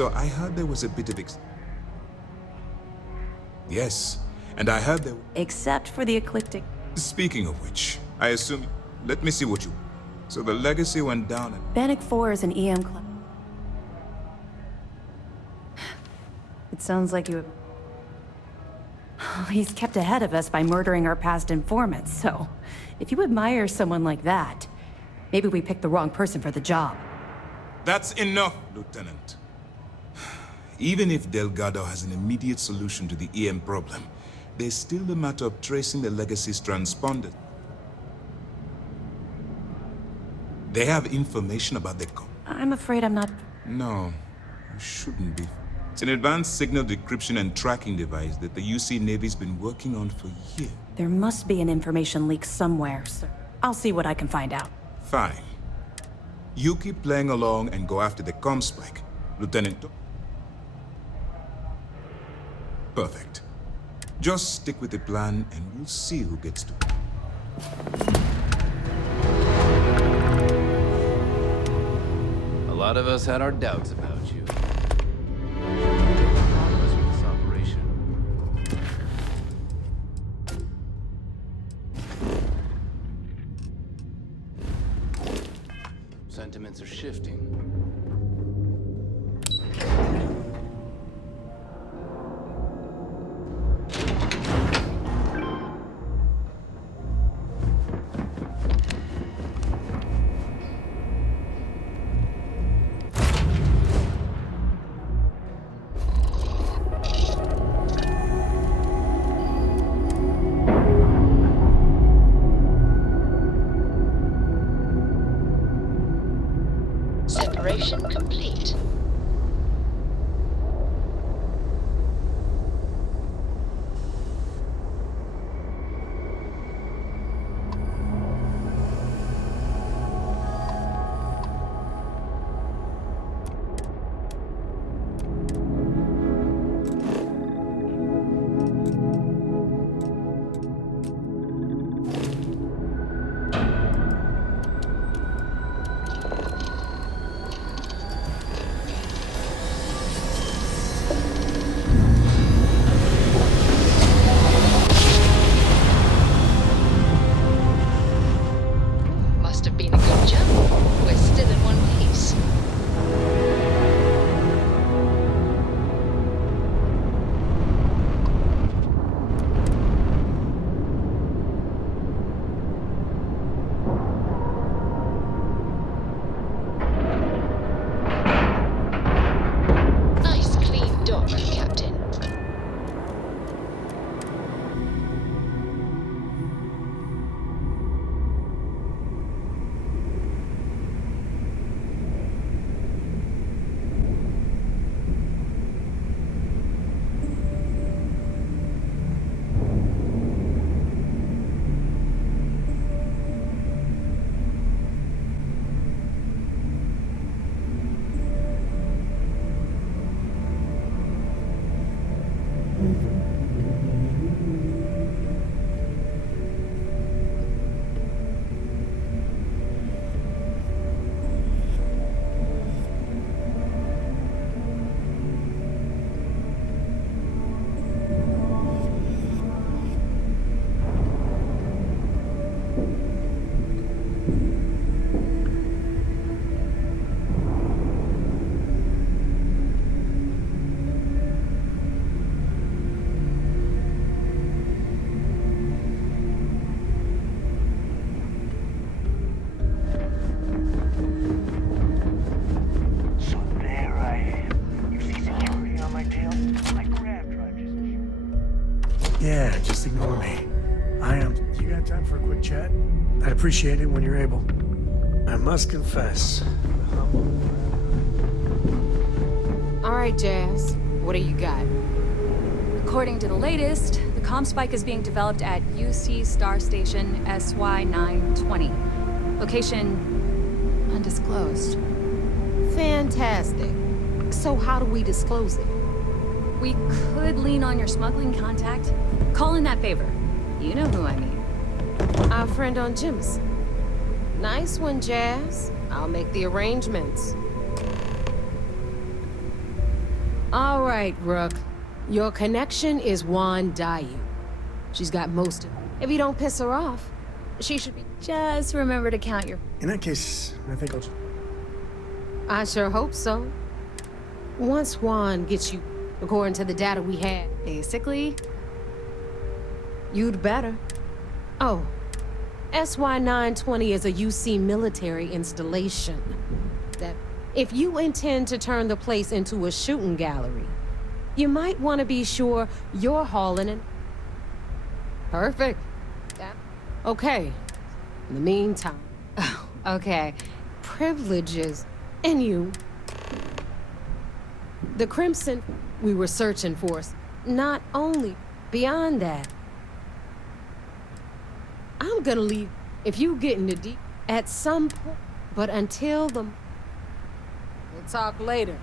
So I heard there was a bit of Yes, and I heard there... Except for the eclectic. Speaking of which, I assume... Let me see what you... So the legacy went down and... Bannock 4 is an EM club. It sounds like you... He's kept ahead of us by murdering our past informants, so... If you admire someone like that, maybe we picked the wrong person for the job. That's enough, Lieutenant. Even if Delgado has an immediate solution to the EM problem, there's still the matter of tracing the legacy's transponder. They have information about the I'm afraid I'm not... No, you shouldn't be. It's an advanced signal decryption and tracking device that the UC Navy's been working on for years. There must be an information leak somewhere, sir. I'll see what I can find out. Fine. You keep playing along and go after the comm spike, Lieutenant. Perfect. Just stick with the plan and we'll see who gets to... A lot of us had our doubts about you. Making progress with this operation. Sentiments are shifting. Separation complete. Must have been a good jump. We're still in one piece. Nice clean dock, Captain. Yeah, just ignore me. You got time for a quick chat? I'd appreciate it when you're able. I must confess. All right, Jazz. What do you got? According to the latest, the comm spike is being developed at UC Star Station SY-920. Location undisclosed. Fantastic. So how do we disclose it? We could lean on your smuggling contact. Call in that favor. You know who I mean. Our friend on Jim's. Nice one, Jazz. I'll make the arrangements. All right, Rook. Your connection is Juan Dayu. She's got most of it. If you don't piss her off, she should be... Just remember to count your... In that case, I think I'll... I sure hope so. Once Juan gets you, according to the data we had, Basically, you'd better. Oh, SY-920 is a UC military installation. That if you intend to turn the place into a shooting gallery, you might want to be sure you're hauling it. Perfect. Okay. In the meantime, okay. privileges and you. The Crimson we were searching for, not only beyond that. I'm gonna leave if you get into deep at some point, but until the... We'll talk later.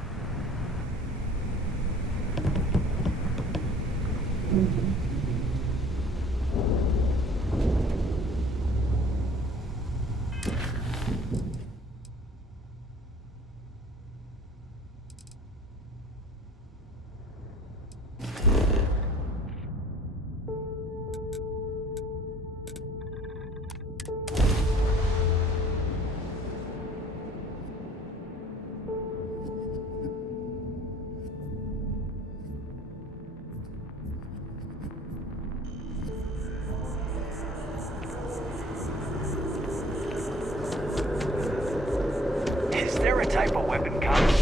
Is there a type of weapon combo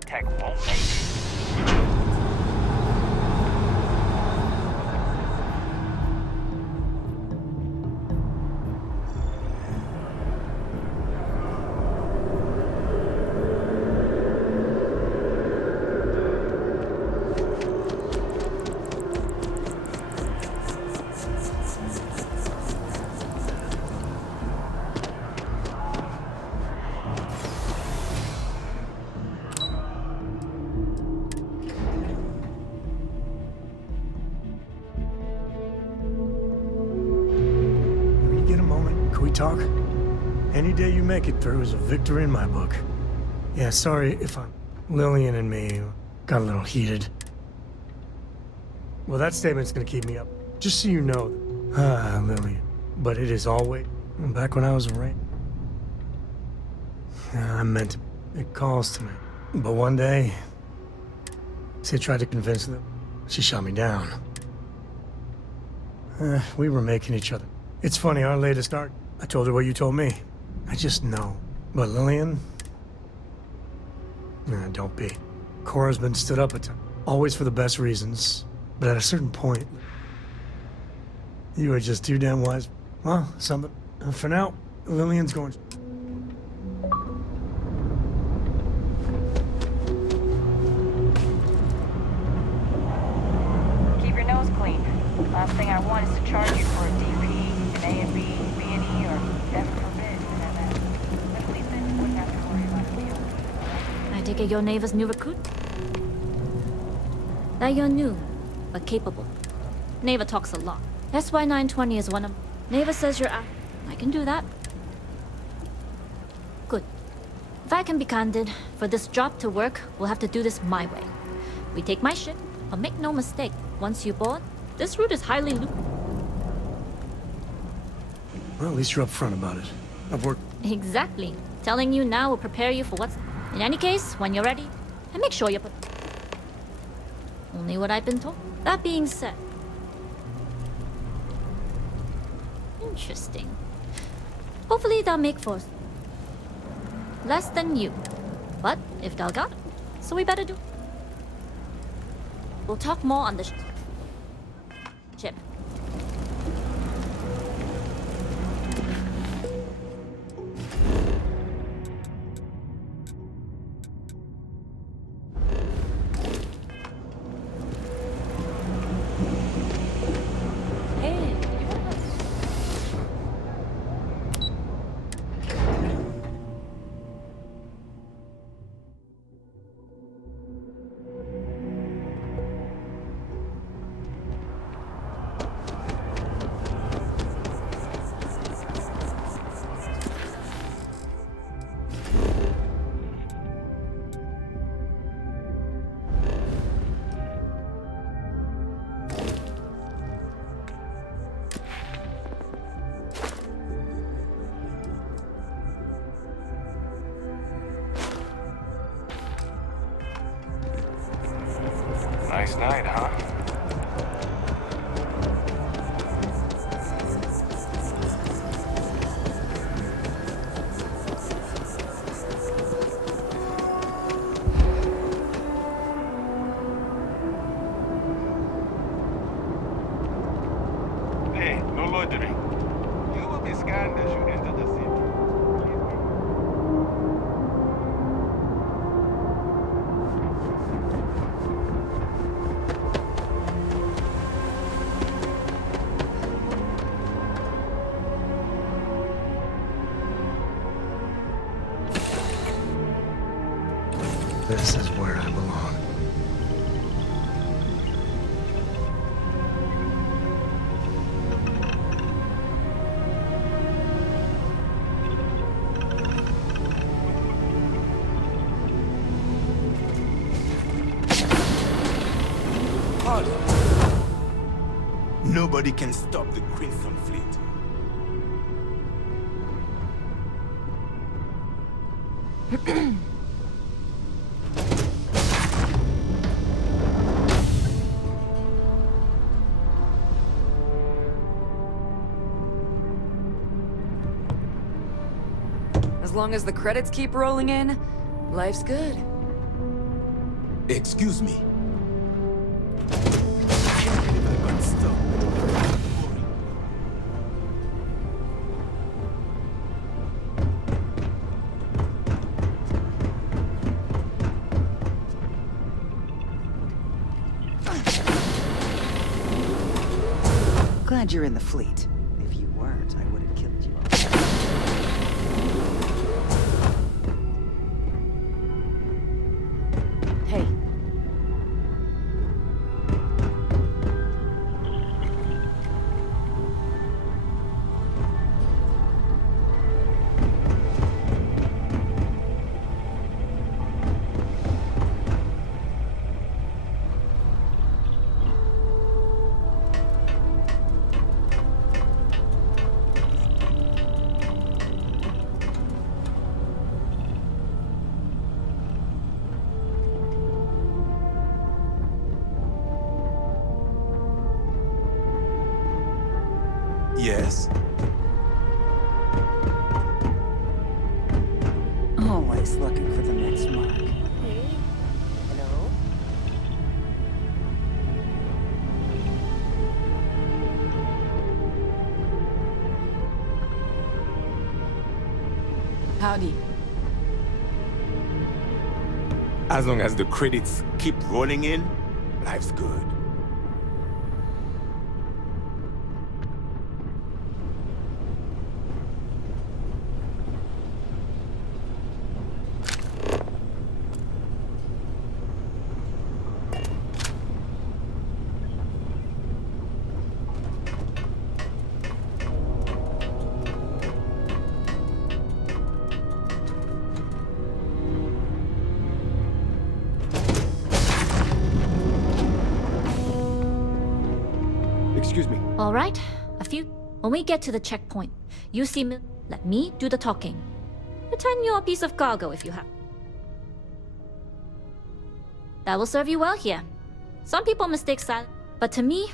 tech won't make? When you get a moment, can we talk? Any day you make it through is a victory in my book. Yeah, sorry if Lillian and me got a little heated. Well, that statement's gonna keep me up. Just so you know. Lillian. But it is always back when I was a Rain. I meant to. It calls to me. But one day, she tried to convince them. She shot me down. We were making each other. It's funny, our latest arc. I told her what you told me. I just know. But Lillian? Nah, don't be. Cora's been stood up a time. Always for the best reasons. But at a certain point, you are just too damn wise. Well, something. For now, Lillian's going... Keep your nose clean. Last thing I want is to charge you for a DP, an A and B, B&E, or heaven forbid, an MS. At least then you wouldn't have to worry about a deal. I take it you're Neva's new recruit? That you're new, but capable. Neva talks a lot. SY-920 is one of... Neva says you're out. I can do that. Good. If I can be candid, for this job to work, we'll have to do this my way. We take my ship, but make no mistake, once you board, this route is highly Well, at least you're upfront about it. I've worked... Exactly. Telling you now will prepare you for what's... In any case, when you're ready, and make sure you put... Only what I've been told. That being said... Interesting. Hopefully they'll make for... less than you. But if they'll got it, so we better do... We'll talk more on the ship. Nice night, huh? Hey, no loitering. You will be scanned as you enter the city. This is where I belong. Nobody can stop the Crimson Fleet. As long as the credits keep rolling in, life's good. Excuse me. I can't believe I got stuck. Glad you're in the fleet. If you weren't, I would have killed you. Hey. Yes. Always looking for the next mark. Hey. Hello? Howdy. As long as the credits keep rolling in, life's good. Excuse me. All right, when we get to the checkpoint, UC let me do the talking. Pretend you're a piece of cargo if you have. That will serve you well here. Some people mistake silence, but to me,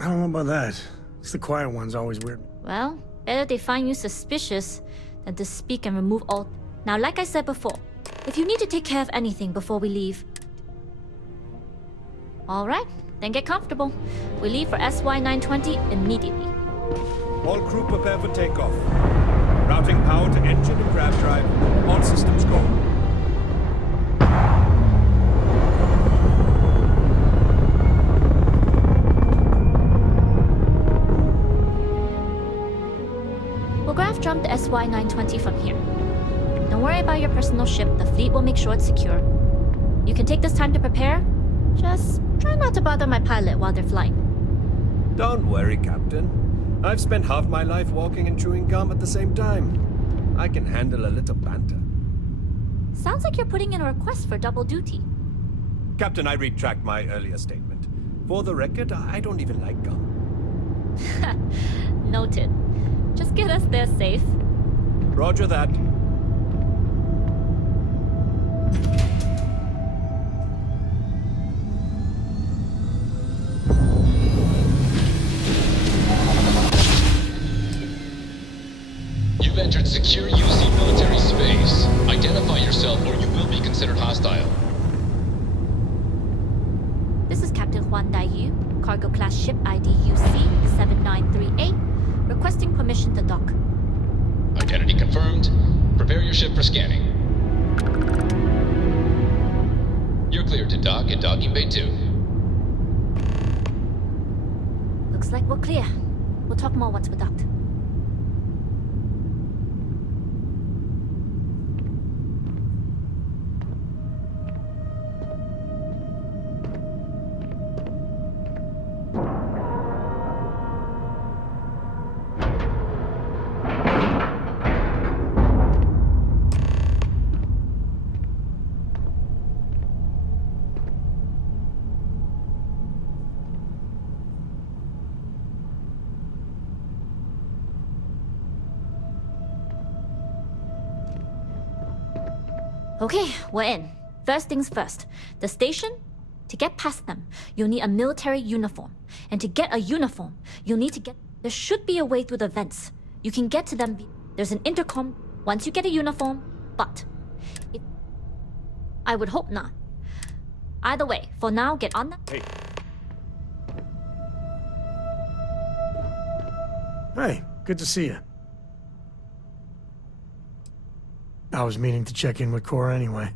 I don't know about that. It's the quiet ones always weird. well, better they find you suspicious than to speak and remove all. Now, like I said before, if you need to take care of anything before we leave. All right, then get comfortable. We leave for SY-920 immediately. All crew prepare for takeoff. Routing power to engine and grav drive. All systems go. We'll grav jump the SY-920 from here. Don't worry about your personal ship. The fleet will make sure it's secure. You can take this time to prepare. Just try not to bother my pilot while they're flying. Don't worry, Captain. I've spent half my life walking and chewing gum at the same time. I can handle a little banter. Sounds like you're putting in a request for double duty. Captain, I retract my earlier statement. For the record, I don't even like gum. Noted. Just get us there safe. Roger that. and secure UC military space. Identify yourself or you will be considered hostile. This is Captain Huan Daiyu, cargo class ship ID UC 7938, requesting permission to dock. Identity confirmed. Prepare your ship for scanning. You're cleared to dock at docking bay 2. Looks like we're clear. We'll talk more once we're docked. Okay, we're in. First things first. The station? To get past them, you'll need a military uniform. And to get a uniform, you'll need to get... There should be a way through the vents. You can get to them... There's an intercom once you get a uniform, but... I would hope not. Either way, for now, get on that... Hey, good to see you. I was meaning to check in with Cora anyway.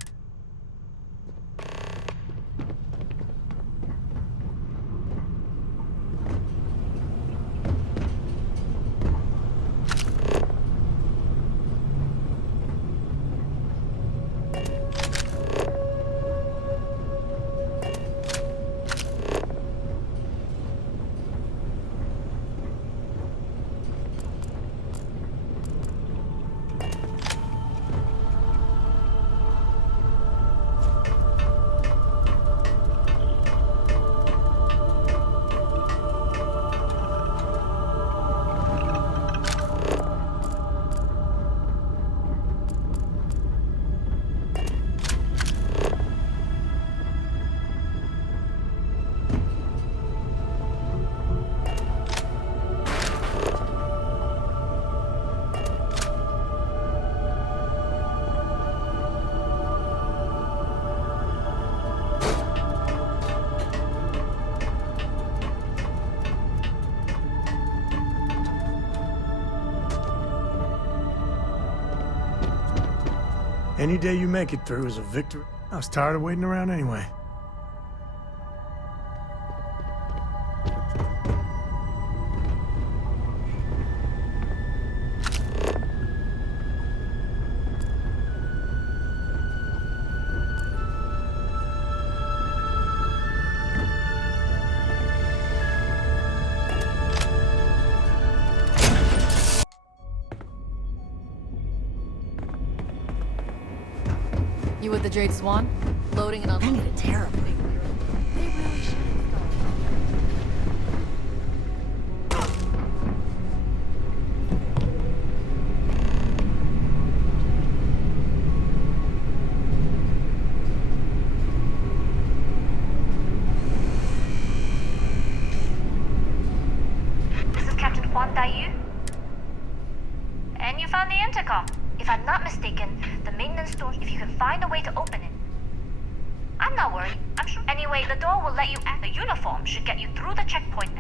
Any day you make it through is a victory. I was tired of waiting around anyway. You with the Jade Swan? Loading and unloading. I need it terribly. They really should. This is Captain Huan Daiyu. And you found the intercom. If I'm not mistaken, the maintenance door, if you can find a way to open it. I'm not worried, I'm sure. Anyway, the door will let you act. The uniform should get you through the checkpoint.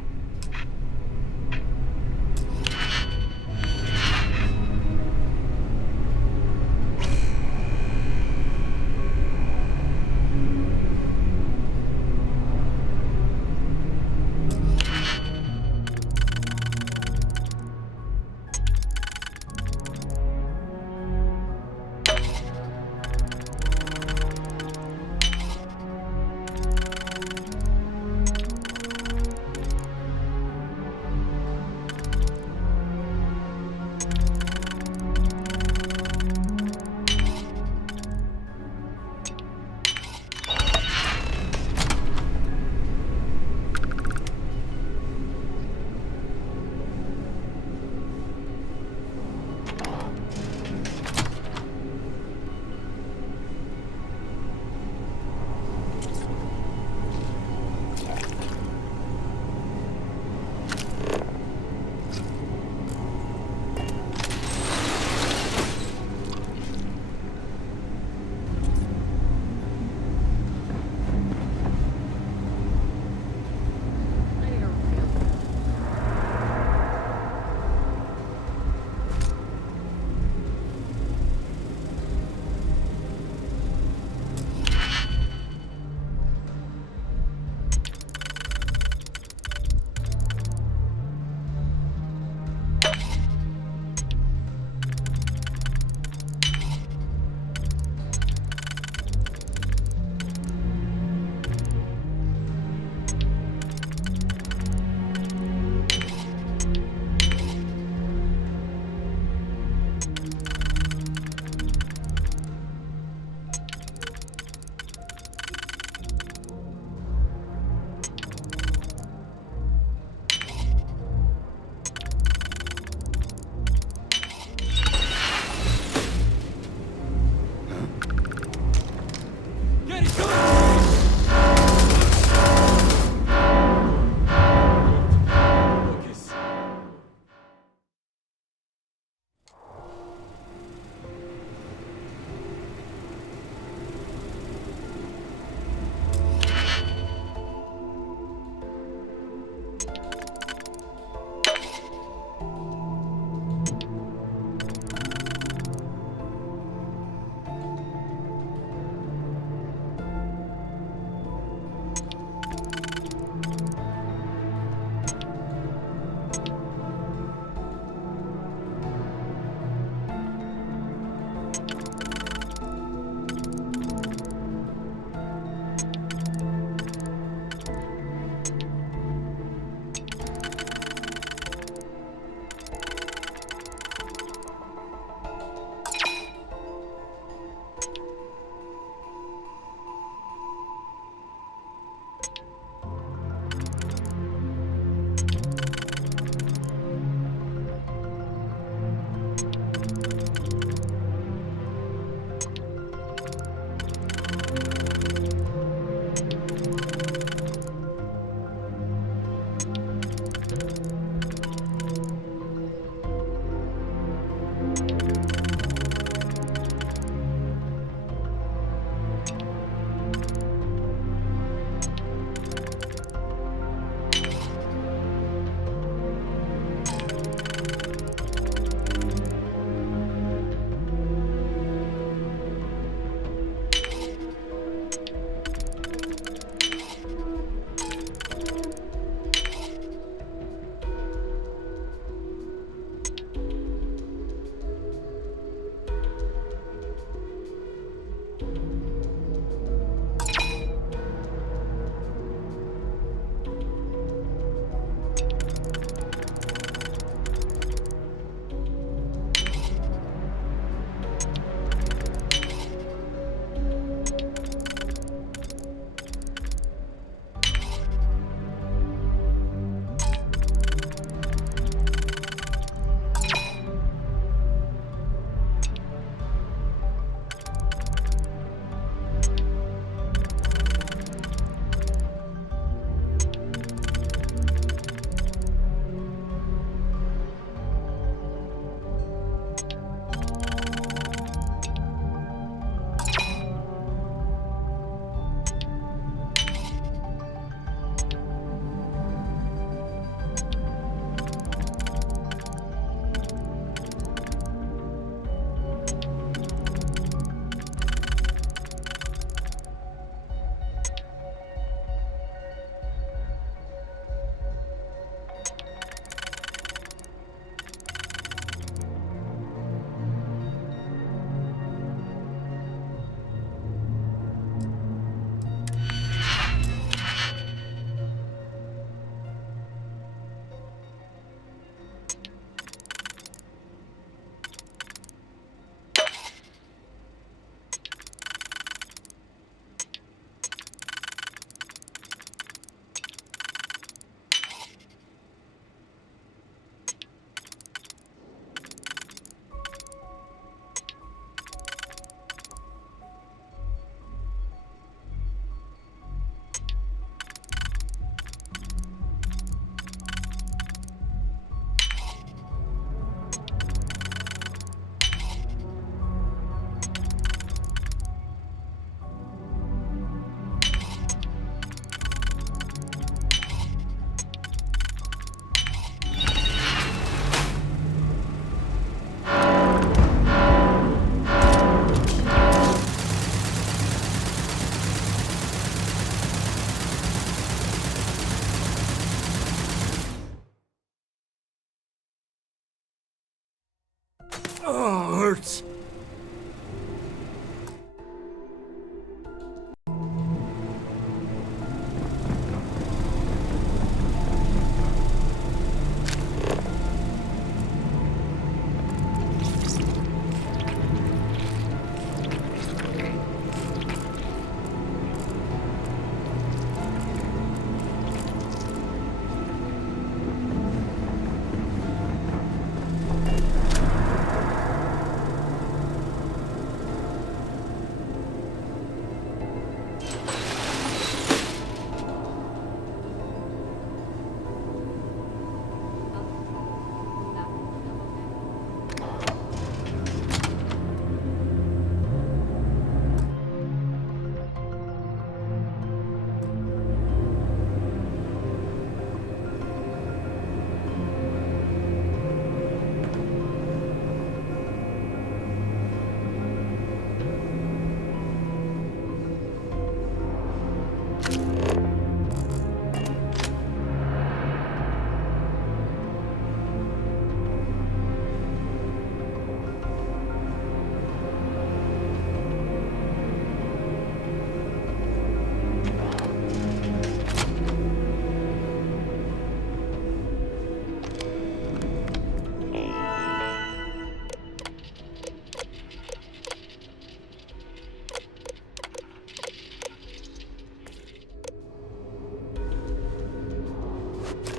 hurts.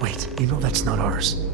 Wait, you know that's not ours.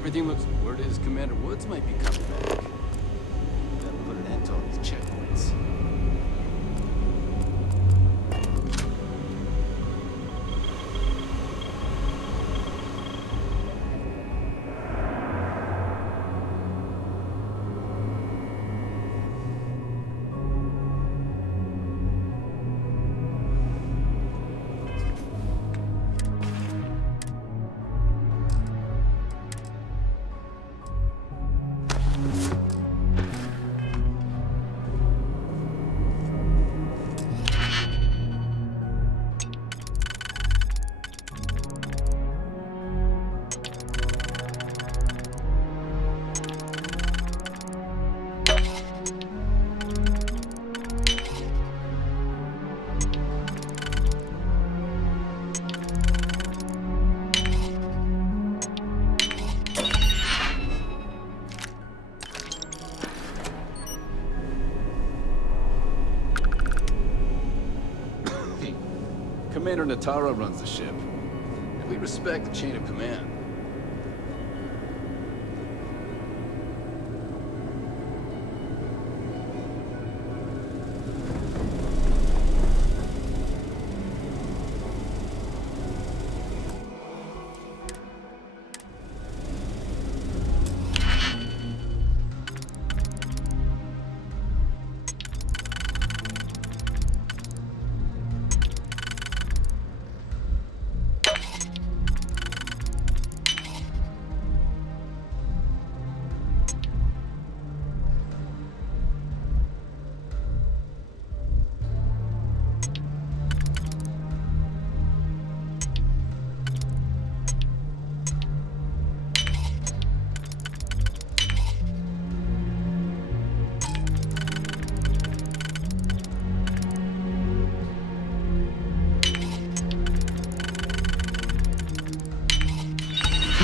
Everything looks... Word is Commander Woods might be coming back. Gotta put an end to all these checkpoints. Commander Natara runs the ship, and we respect the chain of command.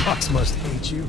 boss must hate you.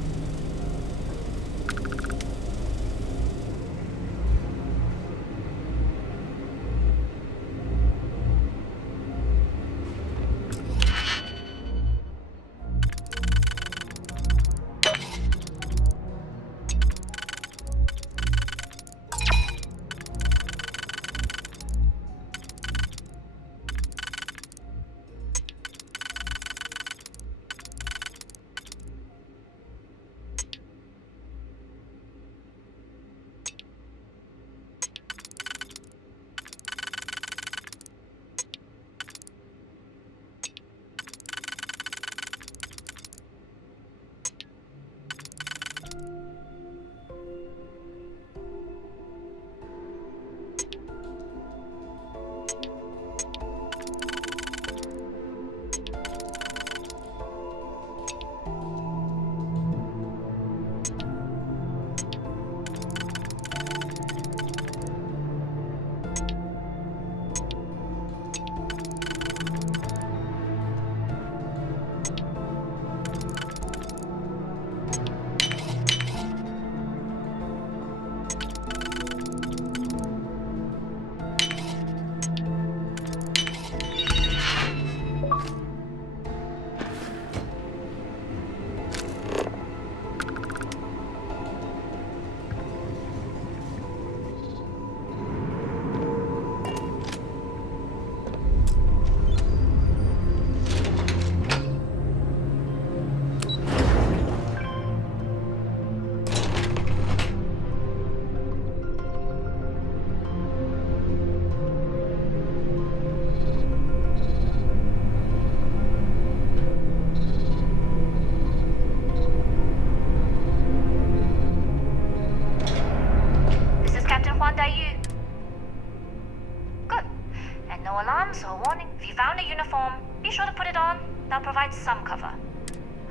That'll provide some cover.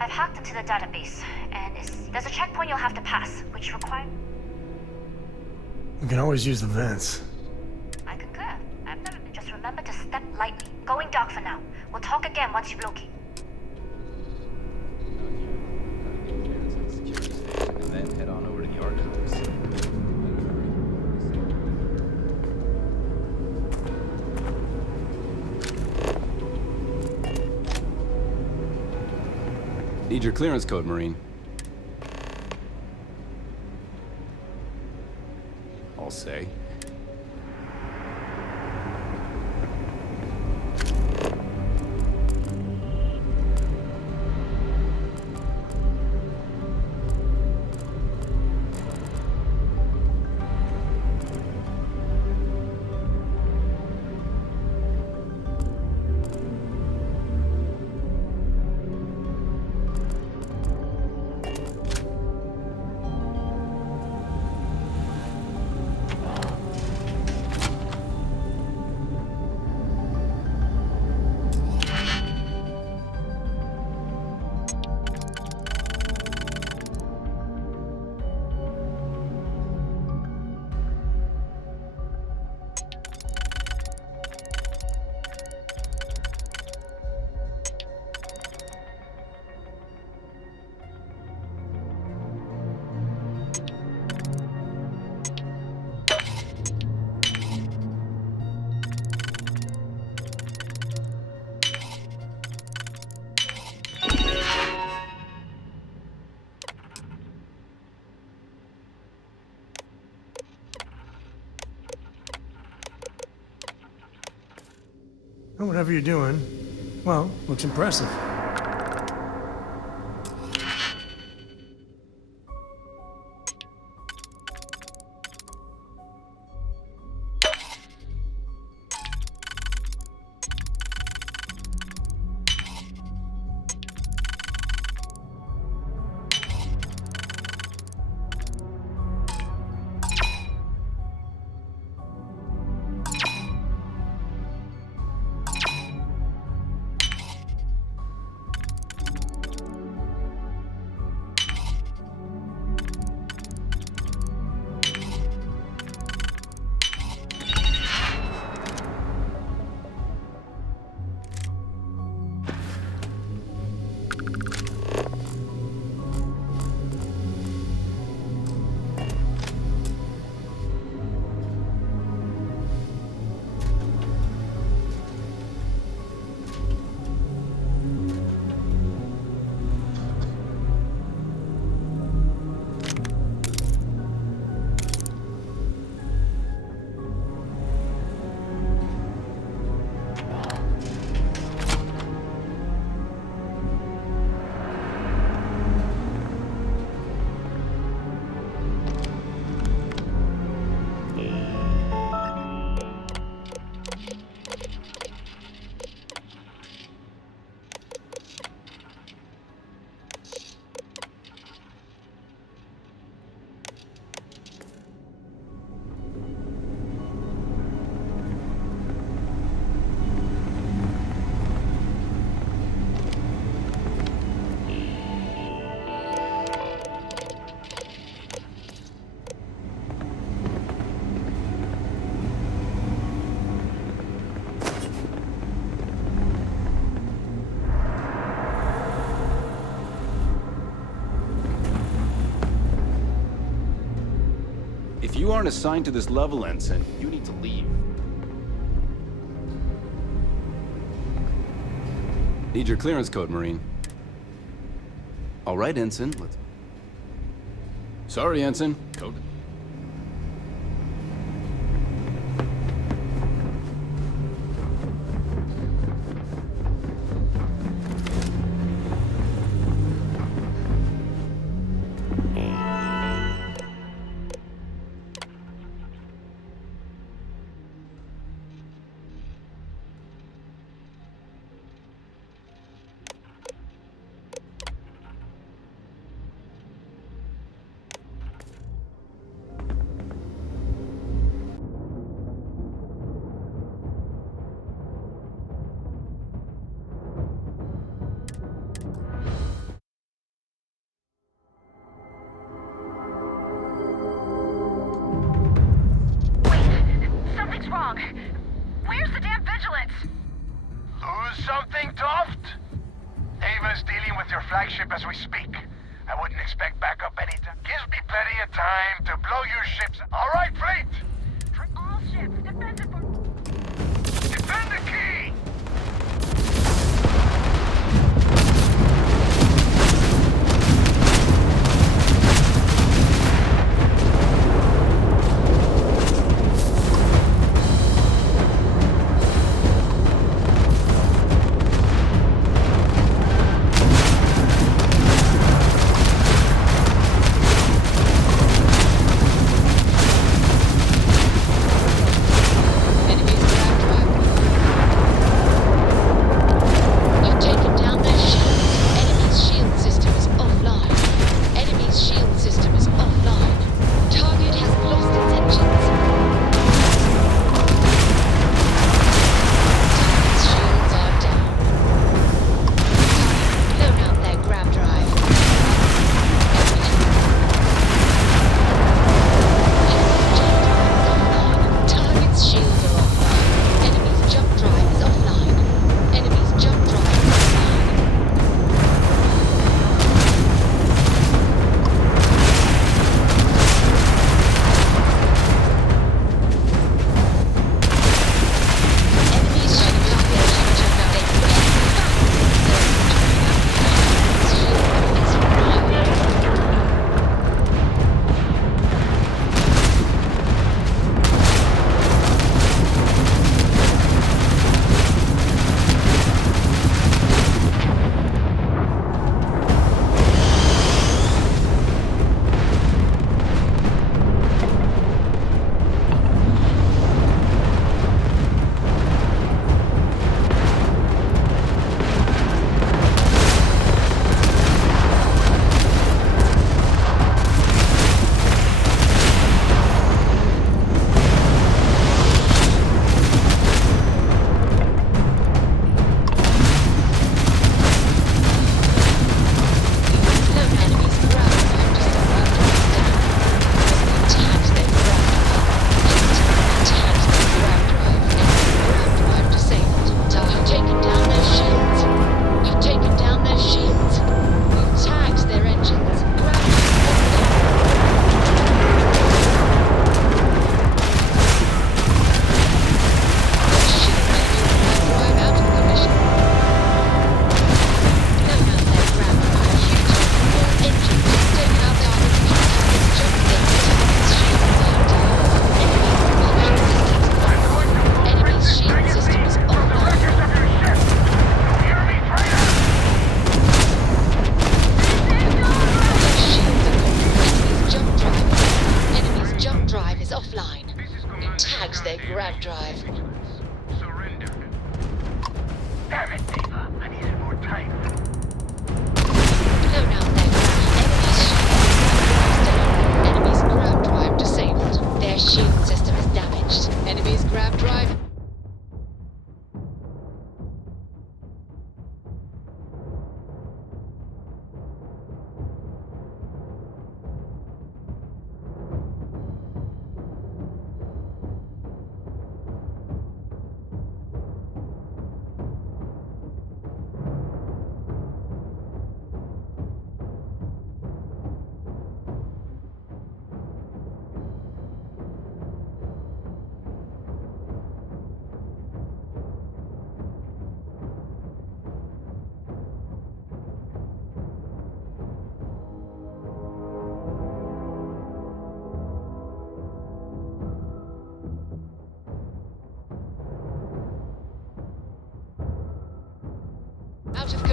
I've hacked into the database, and there's a checkpoint you'll have to pass, which requires... We can always use the vents. I concur. Just remember to step lightly. Going dark for now. We'll talk again once you've located. And then head on over to the archives. Need your clearance code, Marine. I'll say. Well, whatever you're doing, well, looks impressive. You aren't assigned to this level, Ensign. You need to leave. Need your clearance code, Marine. All right, Ensign. Let's... Sorry, Ensign. Code. Something's wrong. Where's the damn vigilance? Lose something, Toft? Ava's dealing with your flagship as we speak. I wouldn't expect backup anytime. Gives me plenty of time to blow your ships. All right, fleet? All ships, defend the... Defend the key!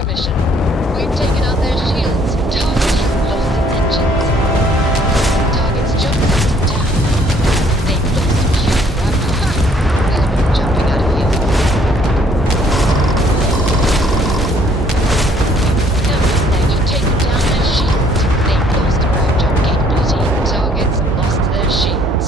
SysDef Mission. We've taken out their shields. Target has lost its engines. Target's jump system down. They've lost fuel rapidly. They'll be jumping out of here. They've taken down their shields. They've lost ground jump capability. Targets lost their shields.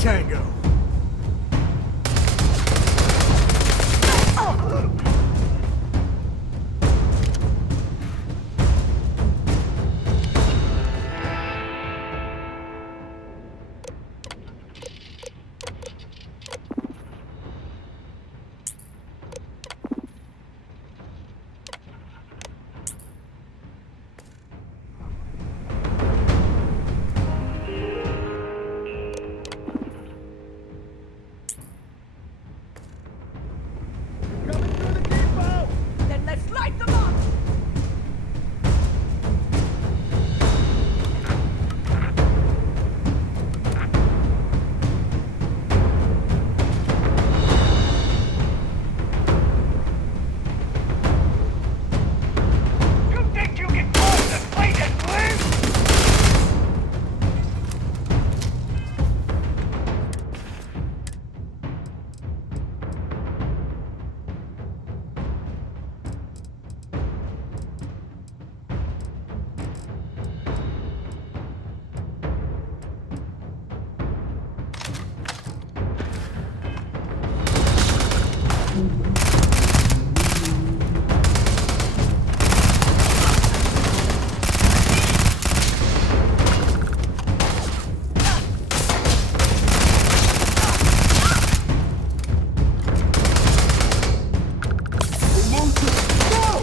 tango. Then let's light them up! You think you can cross the plate and live?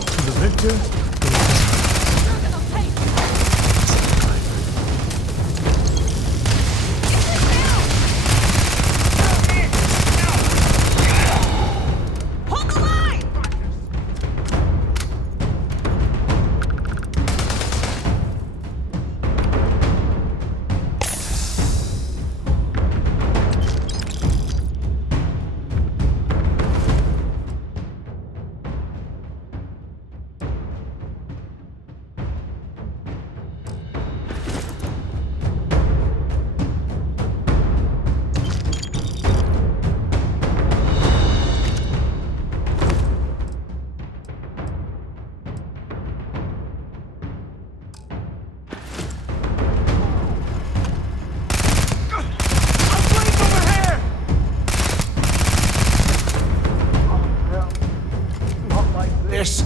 To the victor. Hold the line! This.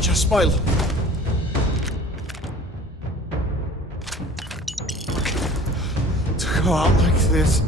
Just smile. To go out like this.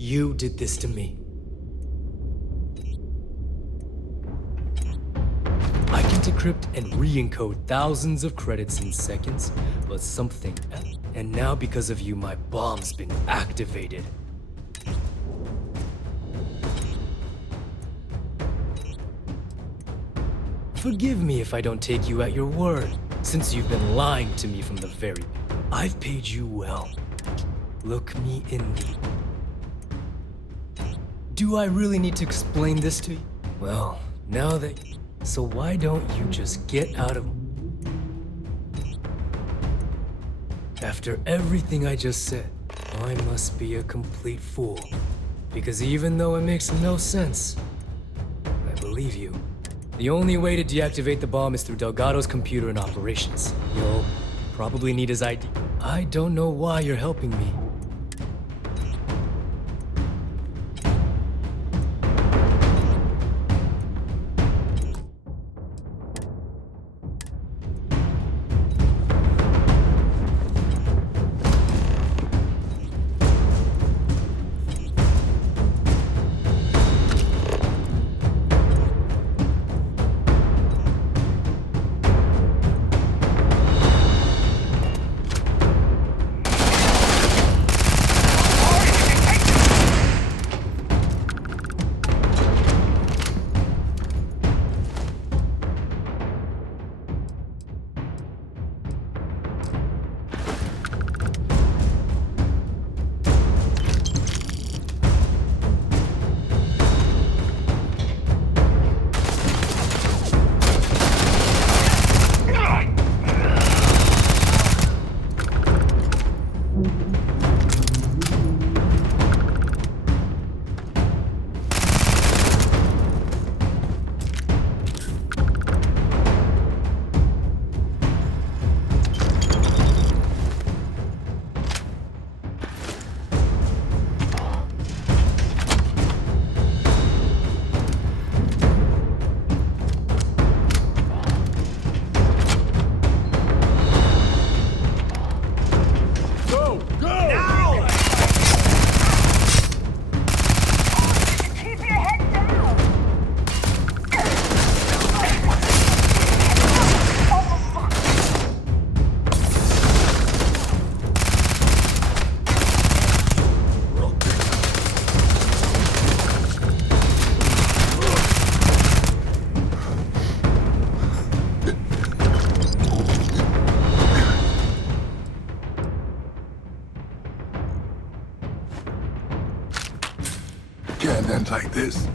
You did this to me. I can decrypt and re-encode thousands of credits in seconds, but something else. And now because of you, my bomb's been activated. Forgive me if I don't take you at your word, since you've been lying to me from the very... I've paid you well. Look me in the... Do I really need to explain this to you? Well, now that... So why don't you just get out of... After everything I just said, I must be a complete fool. Because even though it makes no sense, I believe you. The only way to deactivate the bomb is through Delgado's computer and operations. You'll probably need his ID. I don't know why you're helping me. Can't end like this.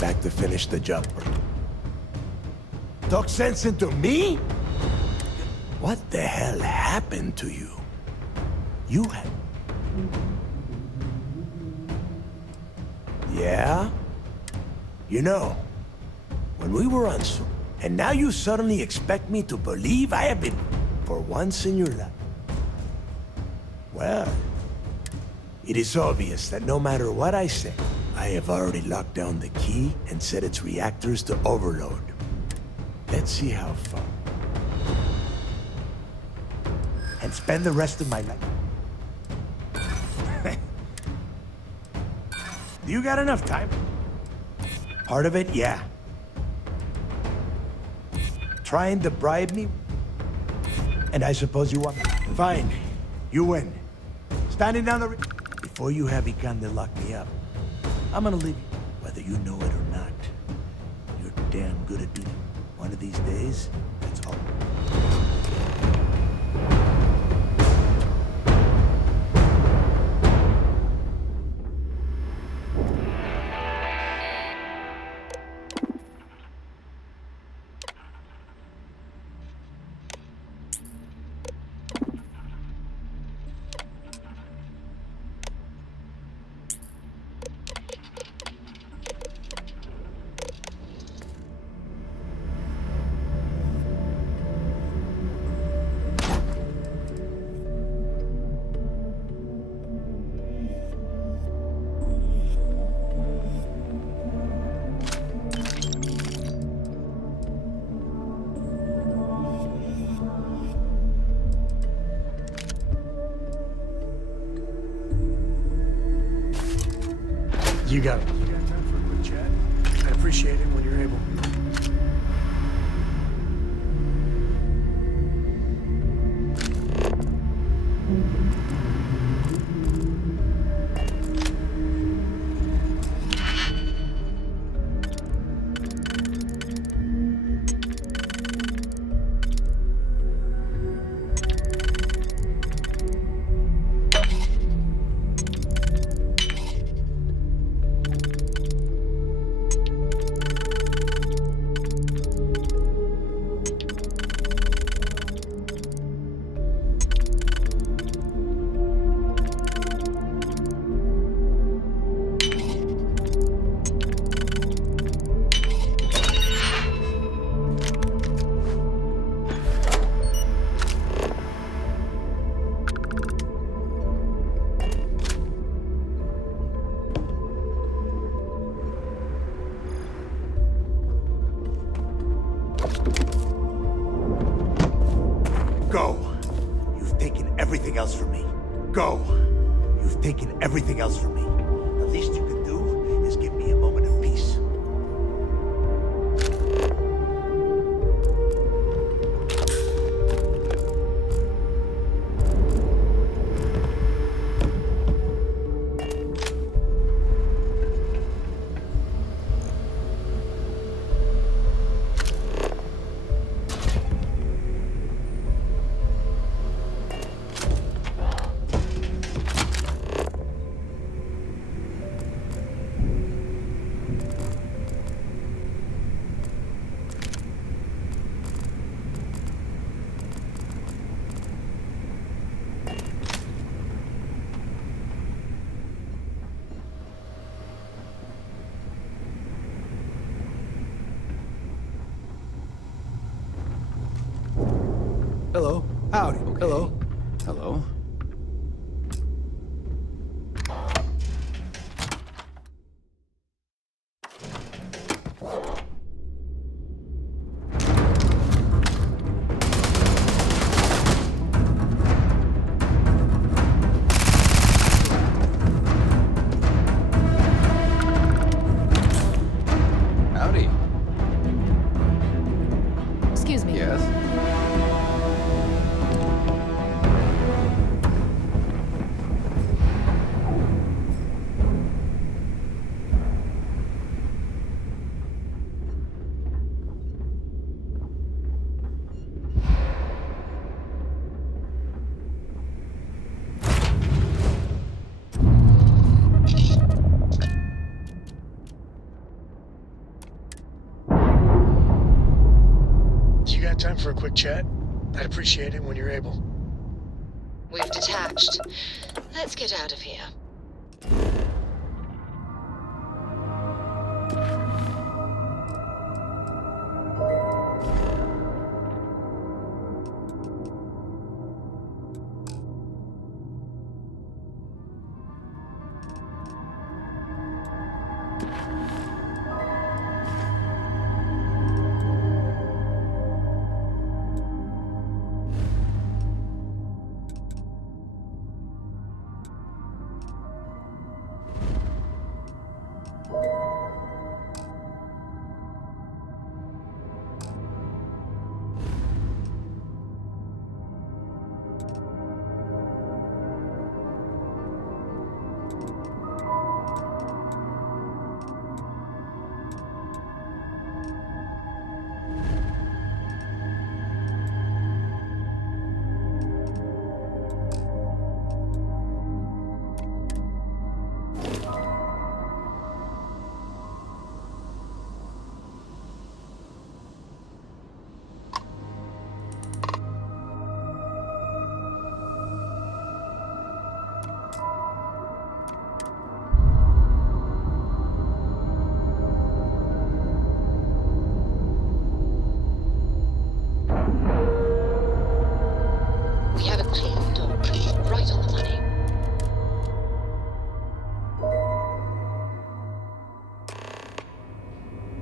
Back to finish the job. Talk sense into me? What the hell happened to you? You had... Yeah? You know, when we were on Zoom, and now you suddenly expect me to believe I have been for once in your life. Well, it is obvious that no matter what I say, I have already locked down the key and set its reactors to overload. Let's see how far. And spend the rest of my life. Do you got enough time? Part of it, yeah. Trying to bribe me? And I suppose you want me? Fine. You win. Standing down the... Before you have Ikande lock me up, I'm gonna leave you, whether you know it or not. You're damn good at doing it. One of these days, that's all. You got it. You got time for a quick chat? I'd appreciate it when you're able. Go! You've taken everything else from me. Go! You've taken everything else from me. The least you can do is give me a moment of peace. Hello. Howdy. Okay. Hello. Hello. Howdy. Excuse me. Yes. You got time for a quick chat? I'd appreciate it when you're able. We've detached. Let's get out of here.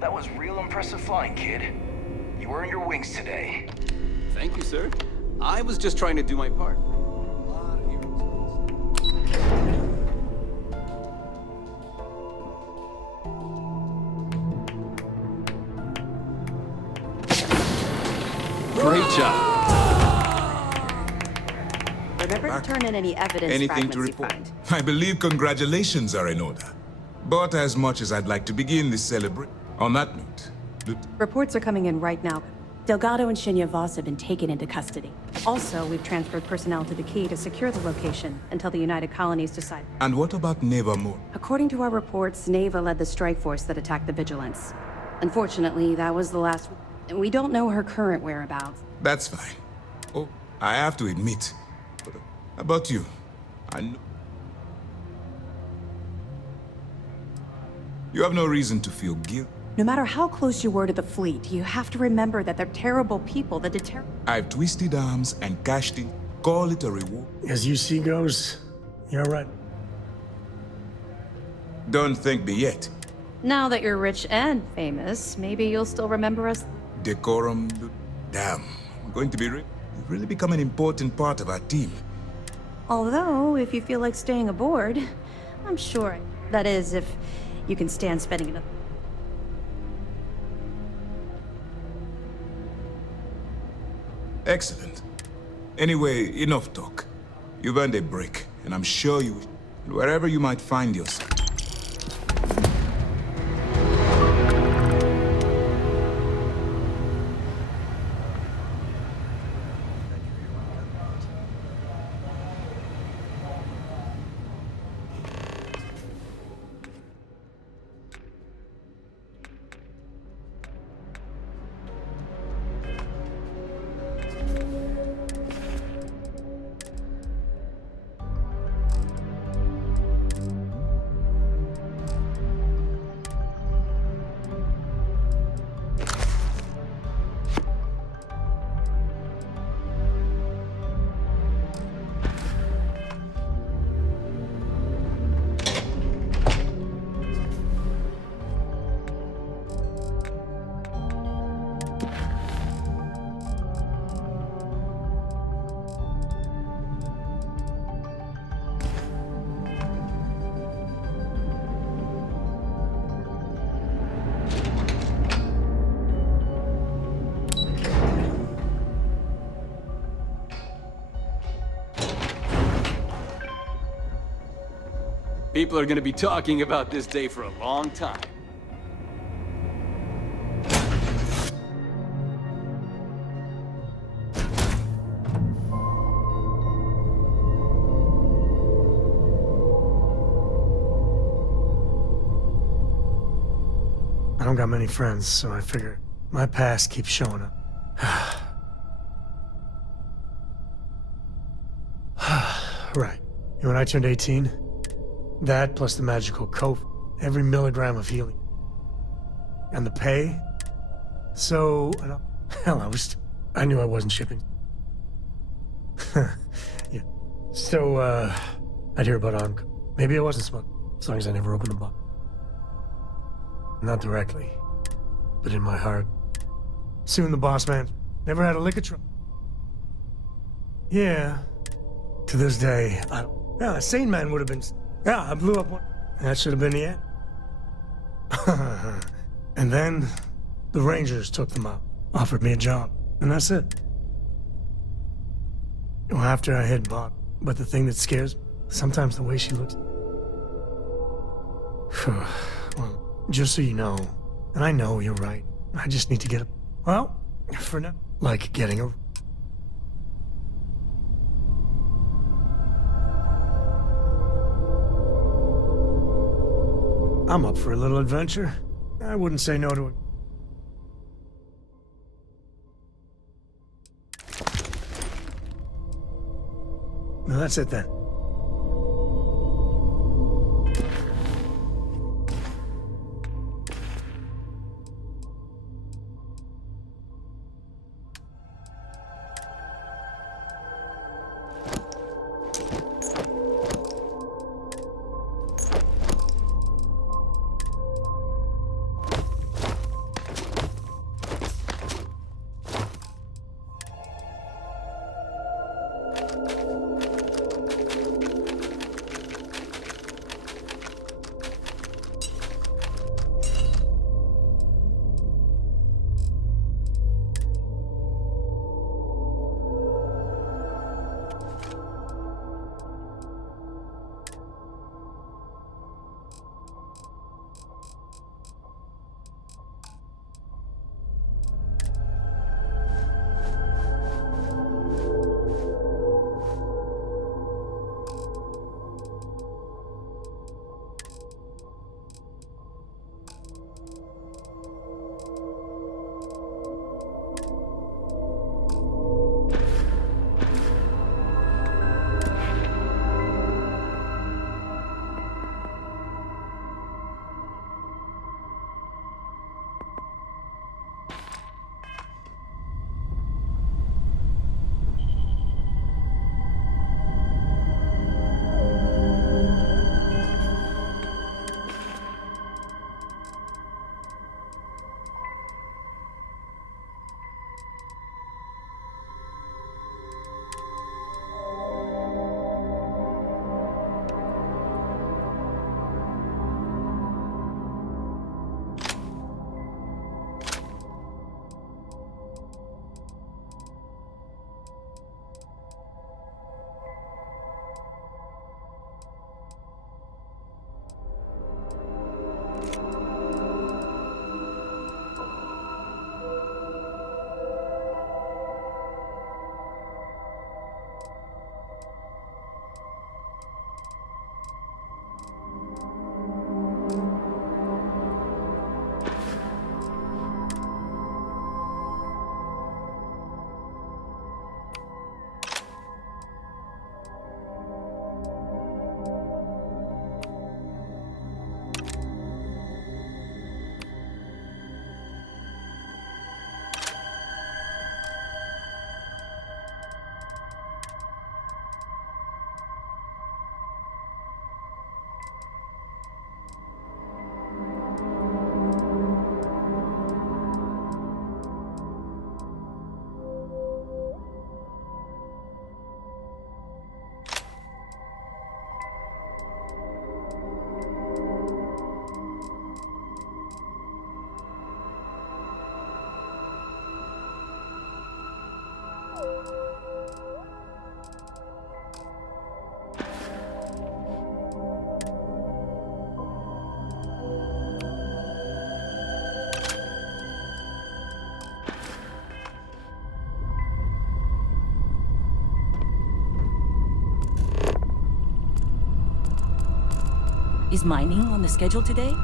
That was real impressive flying, kid. You earned your wings today. Thank you, sir. I was just trying to do my part. Great job. Remember to turn in any evidence Anything to fragments you report? find. I believe congratulations are in order. But as much as I'd like to begin this celebration, on that note, Reports are coming in right now. Delgado and Shinya Voss have been taken into custody. Also, we've transferred personnel to the Key to secure the location until the United Colonies decide. and what about Neva Moore? According to our reports, Neva led the strike force that attacked the Vigilance. Unfortunately, that was the last. We don't know her current whereabouts. That's fine. Oh, I have to admit. How about you? I know. You have no reason to feel guilt. No matter how close you were to the fleet, you have to remember that they're terrible people that deter. I've twisted arms and cashed in. Call it a reward. As UC goes, you're right. Don't thank me yet. Now that you're rich and famous, maybe you'll still remember us. Decorum. Damn. I'm going to be You've really become an important part of our team. Although, if you feel like staying aboard, I'm sure. That is, if you can stand spending enough. Excellent. Anyway, enough talk. You've earned a break, and I'm sure you... Wherever you might find yourself. People are gonna be talking about this day for a long time. I don't got many friends, so I figure my past keeps showing up. Right. And when I turned 18, that plus the magical coat, every milligram of healing. And the pay? So, hell, I knew I wasn't shipping. Yeah. So, I'd hear about Arm. Maybe I wasn't smart, as long as I never opened a box. Not directly, but in my heart. Soon the boss man never had a lick of trouble. Yeah. To this day, a sane man would have been... Yeah, I blew up one. That should have been the end. And then, the Rangers took them out, offered me a job, and that's it. Well, after I hit Bob, but the thing that scares me, sometimes the way she looks... Well, just so you know, and I know you're right, I just need to get a... Well, for now, like getting a... I'm up for a little adventure. I wouldn't say no to it. No, that's it then. Is mining on the schedule today?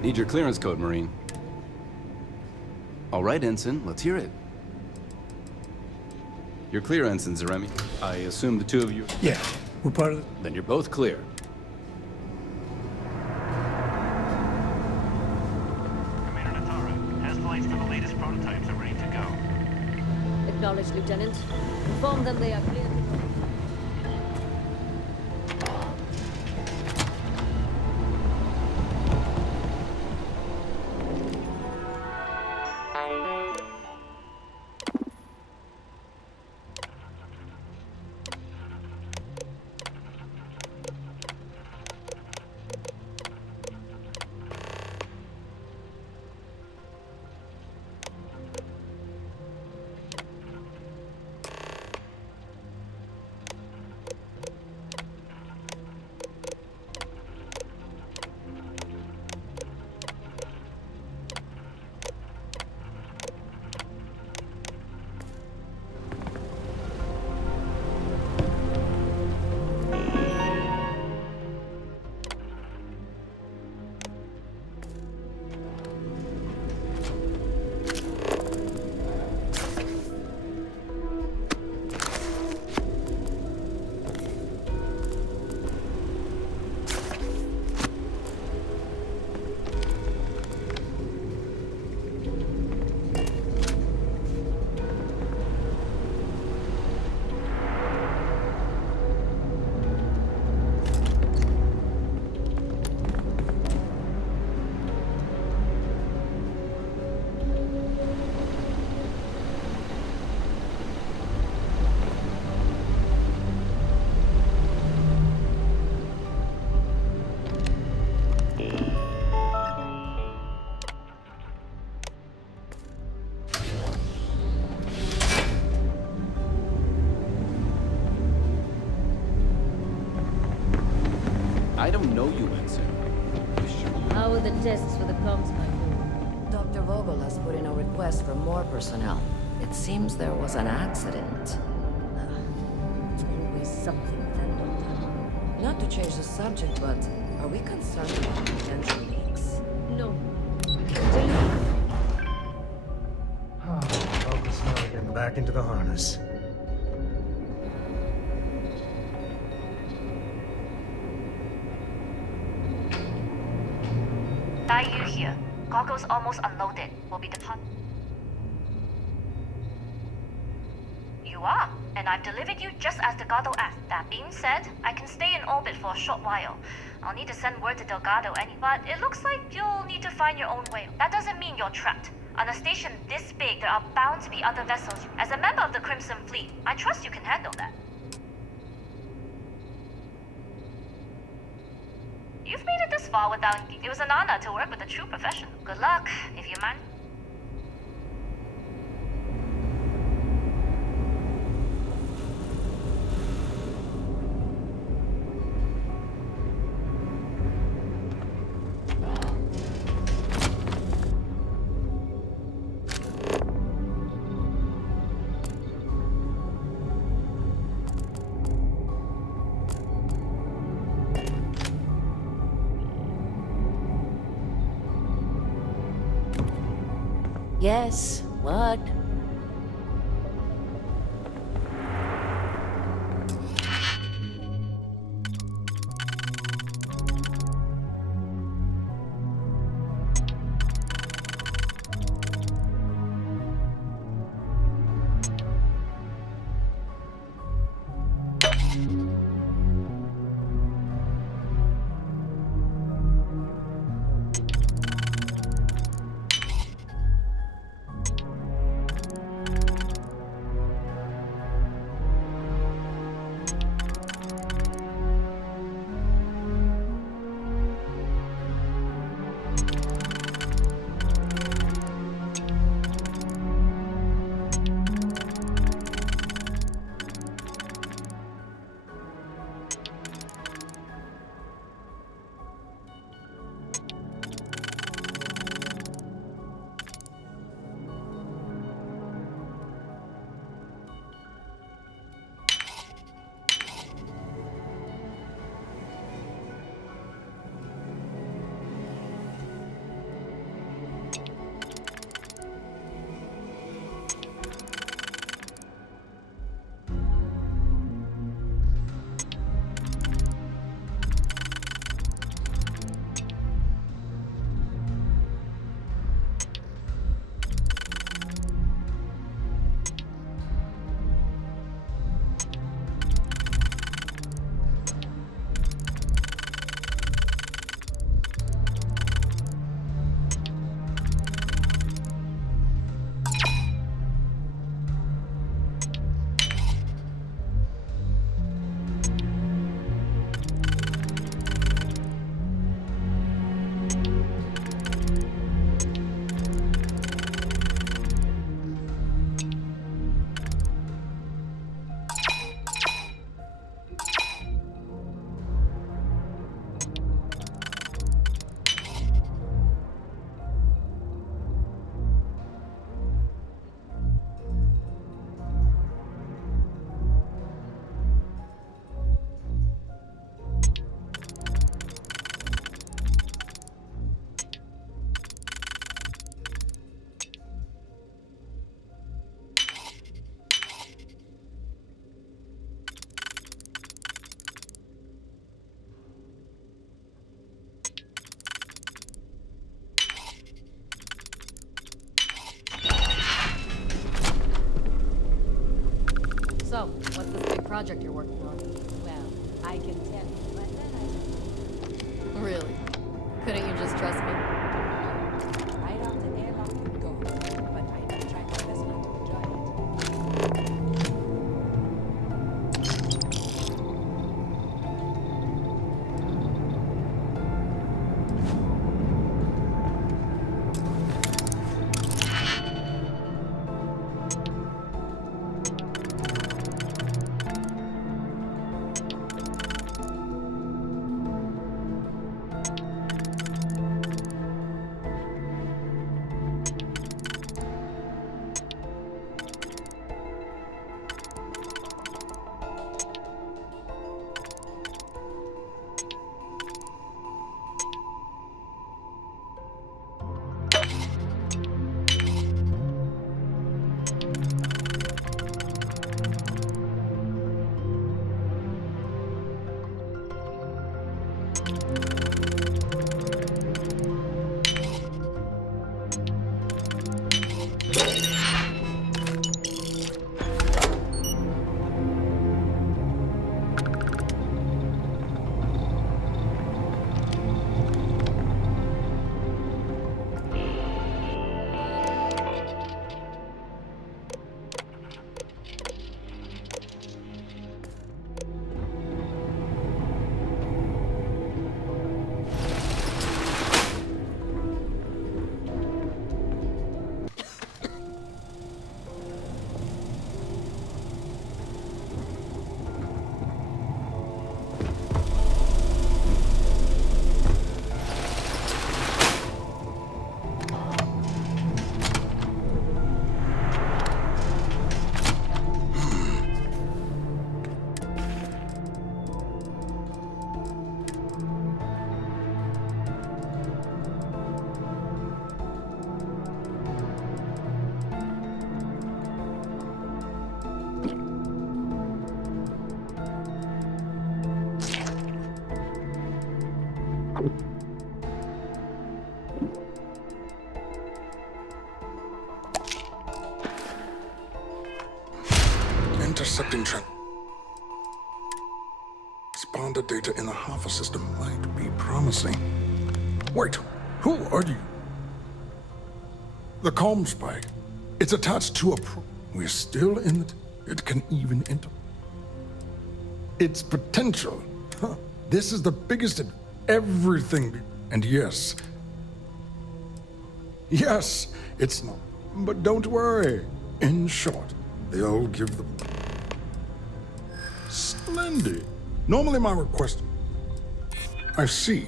Need your clearance code, Marine. All right, Ensign, let's hear it. You're clear, Ensign Zaremi. I assume the two of you... Yeah, we're part of the... Then you're both clear. Commander Natara, test flights to the latest prototypes are ready to go. Acknowledged, Lieutenant. Inform them they are clear to go. I don't know you, Ensign. How are the tests for the comms, Michael? Dr. Vogel has put in a request for more personnel. It seems there was an accident. It's always something with that doctor. Not to change the subject, but are we concerned about potential leaks? No. Focus now, getting back into the harness. Dai Yu here. Goggles almost unloaded. Will be departing. You are, and I've delivered you just as Delgado asked. That being said, I can stay in orbit for a short while. I'll need to send word to Delgado but it looks like you'll need to find your own way. That doesn't mean you're trapped. On a station this big, there are bound to be other vessels. As a member of the Crimson Fleet, I trust you can handle that. You've made it this far without... It was an honor to work with a true professional. Good luck, if you mind. Yes, what? So, what's this big project you're working on? Well, I can tell you, but then I... Really? Couldn't you just trust me? Right off the airlock you go, but I will try my best not to enjoy it. intercepting transponder data in the Alpha system might be promising. Wait, who are you? The comm spike. It's attached to a We're still in the... It can even enter. Its potential. Huh. This is the biggest in everything. And yes, it's not. But don't worry. In short, they'll give the... Splendid. Normally my request... I see.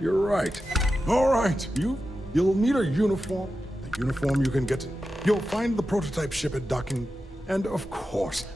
You're right. All right, you'll need a uniform. The uniform you can get... You'll find the prototype ship at docking, and of course...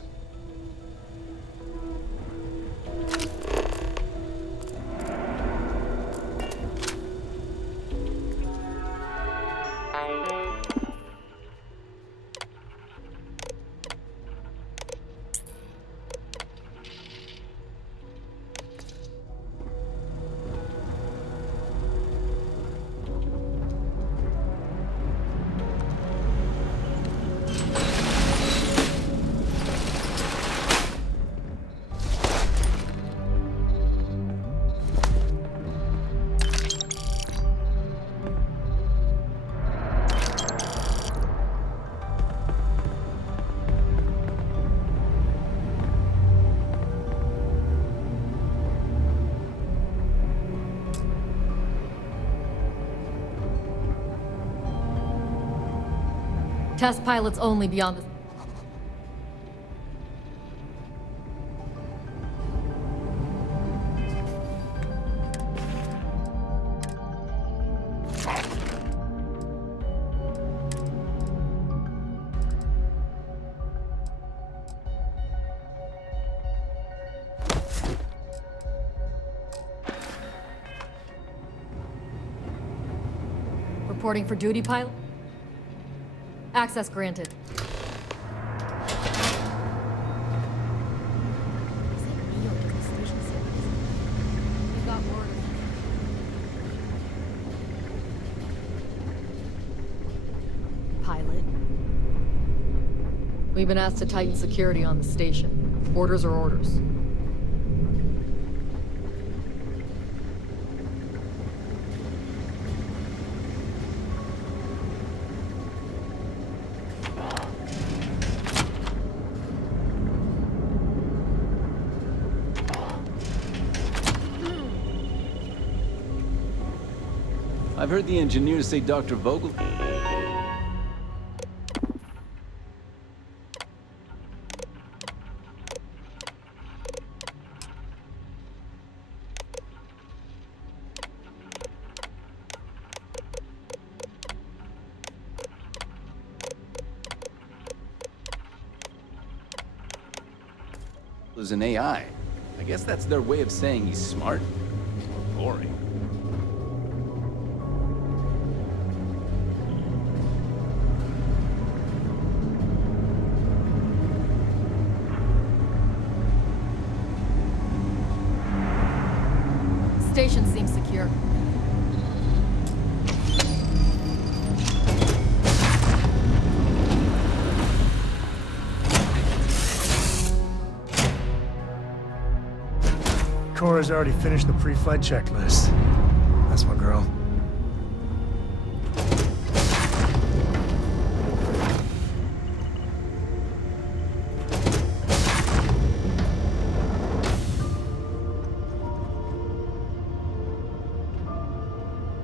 Test pilots only beyond the... Reporting for duty, pilot? Access granted. We got word. Pilot. We've been asked to tighten security on the station. Orders are orders. I've heard the engineers say Dr. Vogel... is an AI. I guess that's their way of saying he's smart. Or boring. Station seems secure. Cora's already finished the pre-flight checklist. That's my girl.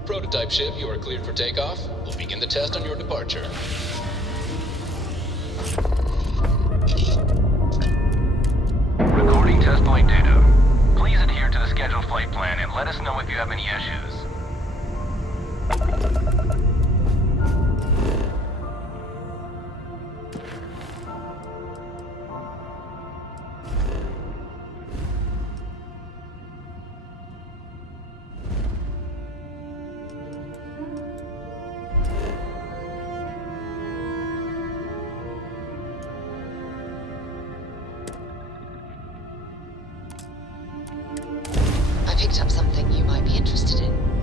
Prototype ship, you are cleared for takeoff. We'll begin the test on your departure. Recording test flight data. Please adhere to the scheduled flight plan and let us know if you have any issues. I picked up something you might be interested in.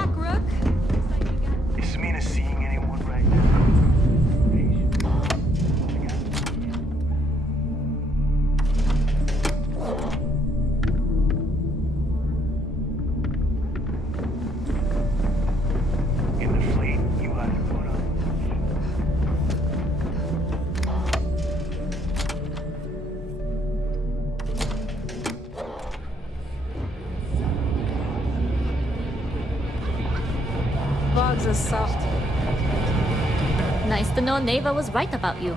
back, Rook. Is Mina seeing anyone right now? In the fleet, you got to put up. Logs are soft. Nice to know Neva was right about you.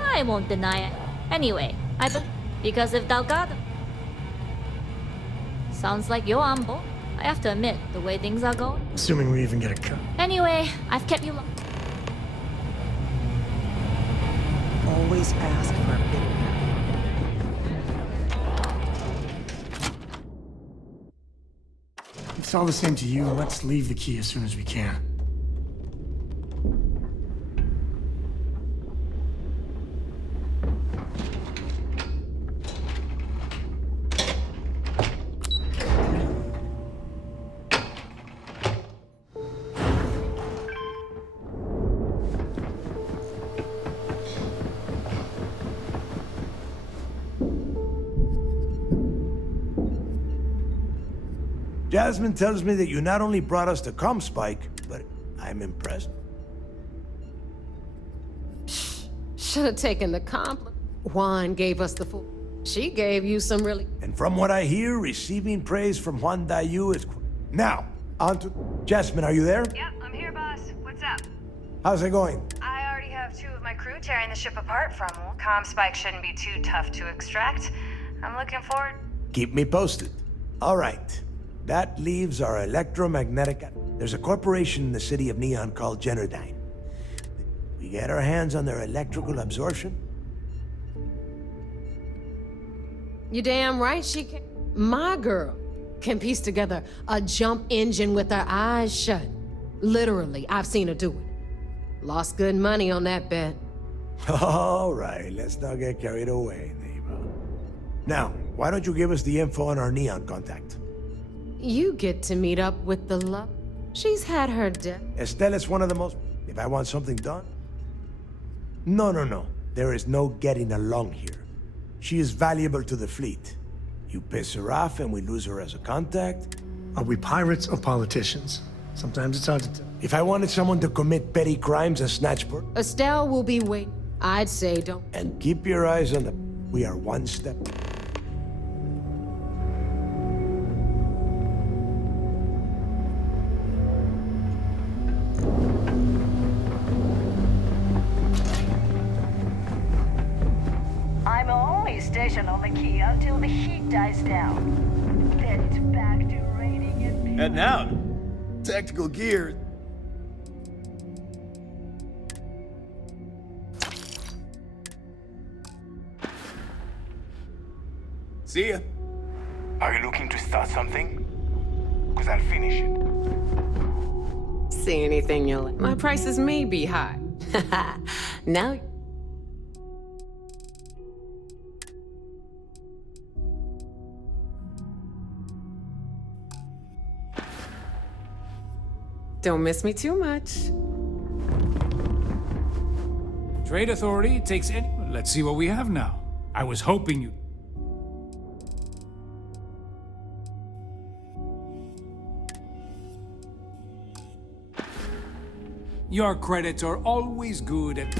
I won't deny it. Anyway, because if Delgado... Sounds like you're on board. I have to admit, the way things are going... Assuming we even get a cut. Anyway, I've kept you Always ask for a bit. It's all the same to you. Let's leave the key as soon as we can. Jasmine tells me that you not only brought us the comm spike, but I'm impressed. Should have taken the compliment. Juan gave us the full. She gave you some really. And from what I hear, receiving praise from Juan Dayu is... Now, on to... Jasmine, are you there? Yep, I'm here, boss. What's up? How's it going? I already have 2 of my crew tearing the ship apart from them. Comm spike shouldn't be too tough to extract. I'm looking forward. Keep me posted. All right. That leaves our electromagnetic... There's a corporation in the city of Neon called Generdyne. We get our hands on their electrical absorption? You damn right she can. My girl can piece together a jump engine with her eyes shut. Literally, I've seen her do it. Lost good money on that bet. All right, let's not get carried away, neighbor. Now, why don't you give us the info on our Neon contact? You get to meet up with the love. She's had her day. Estelle is one of the most... If I want something done... No. There is no getting along here. She is valuable to the fleet. You piss her off and we lose her as a contact. Are we pirates or politicians? Sometimes it's hard to tell. If I wanted someone to commit petty crimes and snatch... Estelle will be waiting. I'd say don't. And keep your eyes on the... We are one step... I'm only stationed on the key until the heat dies down. Then it's back to raining and... Heading out. Tactical gear. See ya. Are you looking to start something? Because I'll finish it. See anything you like. My prices may be high. Now... Don't miss me too much. Trade Authority takes any... Let's see what we have now. I was hoping you... Your credits are always good at...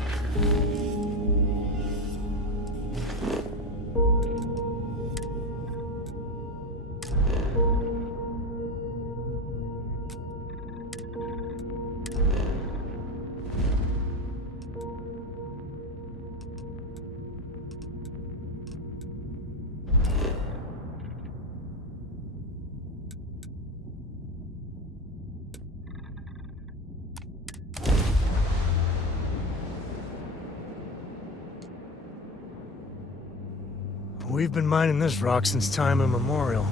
We've been mining this rock since time immemorial.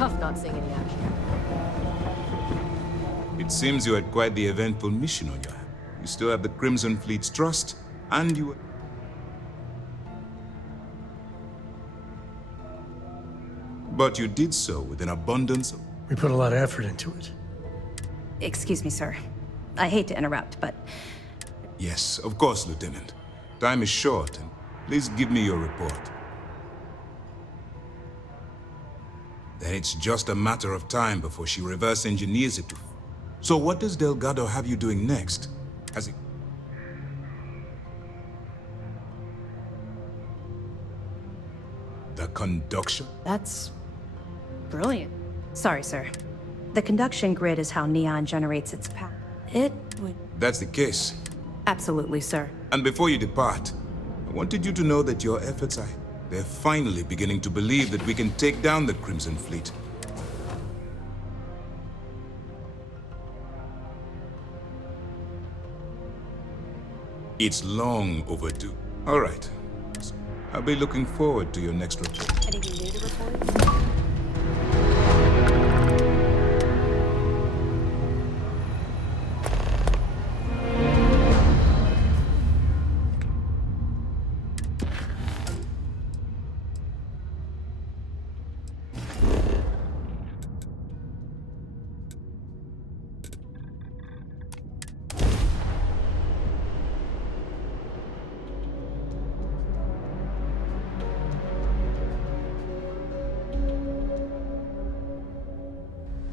Tough not seeing any action. It seems you had quite the eventful mission on your hands. You still have the Crimson Fleet's trust, and you... But you did so with an abundance of... We put a lot of effort into it. Excuse me, sir. I hate to interrupt, but Yes, of course, Lieutenant. Time is short, and please give me your report. Then it's just a matter of time before she reverse engineers it to... So what does Delgado have you doing next? Has he... The conduction? that's brilliant. Sorry, sir. The conduction grid is how Neon generates its power. It would... That's the case. Absolutely, sir. And before you depart, I wanted you to know that your efforts are... They're finally beginning to believe that we can take down the Crimson Fleet. It's long overdue. All right. I'll be looking forward to your next report. Anything new to report?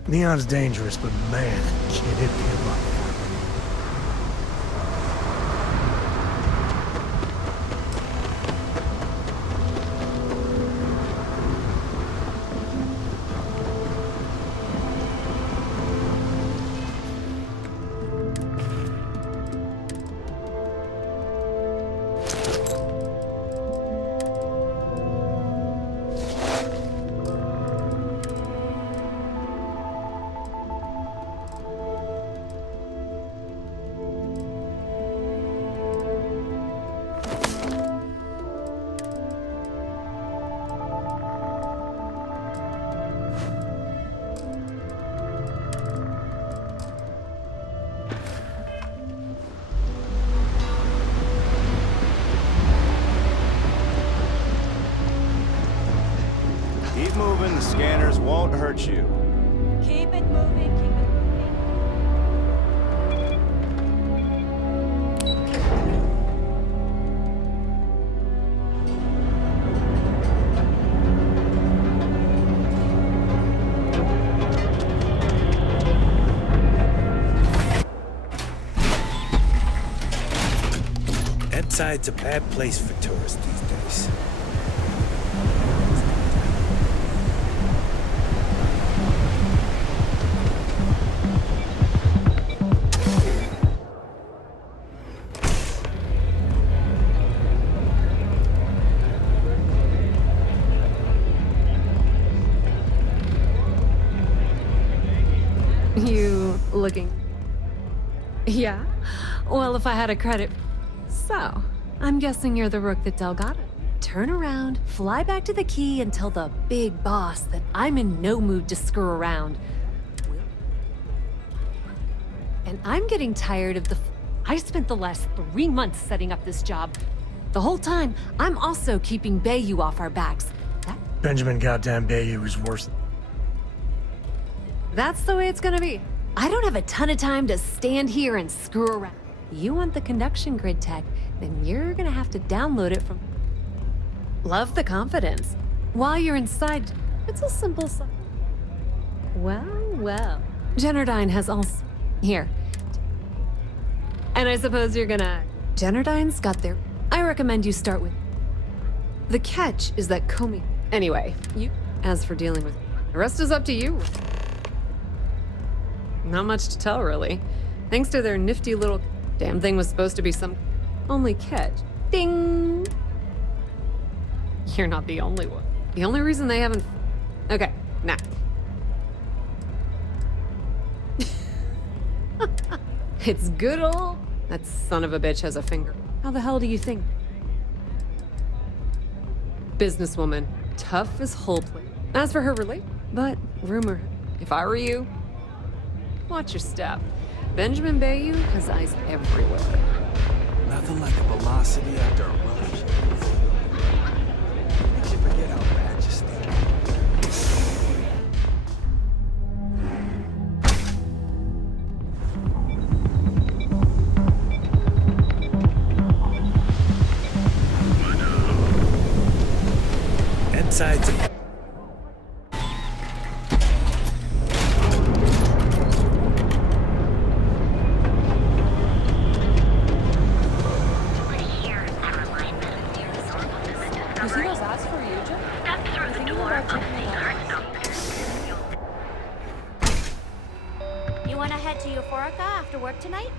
Neon's dangerous, but man, can it be a lot. Keep moving, the scanners won't hurt you. Keep it moving, keep it moving. Inside's a bad place for tourists these days. You looking... Yeah? Well, if I had a credit... So, I'm guessing you're the rook that Delgado. Turn around, fly back to the key, and tell the big boss that I'm in no mood to screw around. And I'm getting tired of the... I spent the last 3 months setting up this job. The whole time, I'm also keeping Bayou off our backs. Benjamin goddamn Bayou is worse. That's the way it's gonna be. I don't have a ton of time to stand here and screw around. You want the conduction grid tech, then you're gonna have to download it from... Love the confidence. While you're inside, it's a simple... Well. Generdyne has also... Here. And I suppose you're gonna... Generdyne's got their... I recommend you start with... The catch is that Comey... Anyway, you... As for dealing with... The rest is up to you. Not much to tell, really. Thanks to their nifty little... Damn thing was supposed to be some... Only catch. Ding! You're not the only one. The only reason they haven't... Okay, nah. It's good old... That son of a bitch has a finger. How the hell do you think? Businesswoman. Tough as whole plate. As for her relate... But, rumor, if I were you, watch your step. Benjamin Bayou has eyes everywhere. Nothing like a velocity after a rush. Makes you forget how bad you stink. Inside. You see those ads for you, Jim? Step through the door on the You wanna head to Euphorica after work tonight?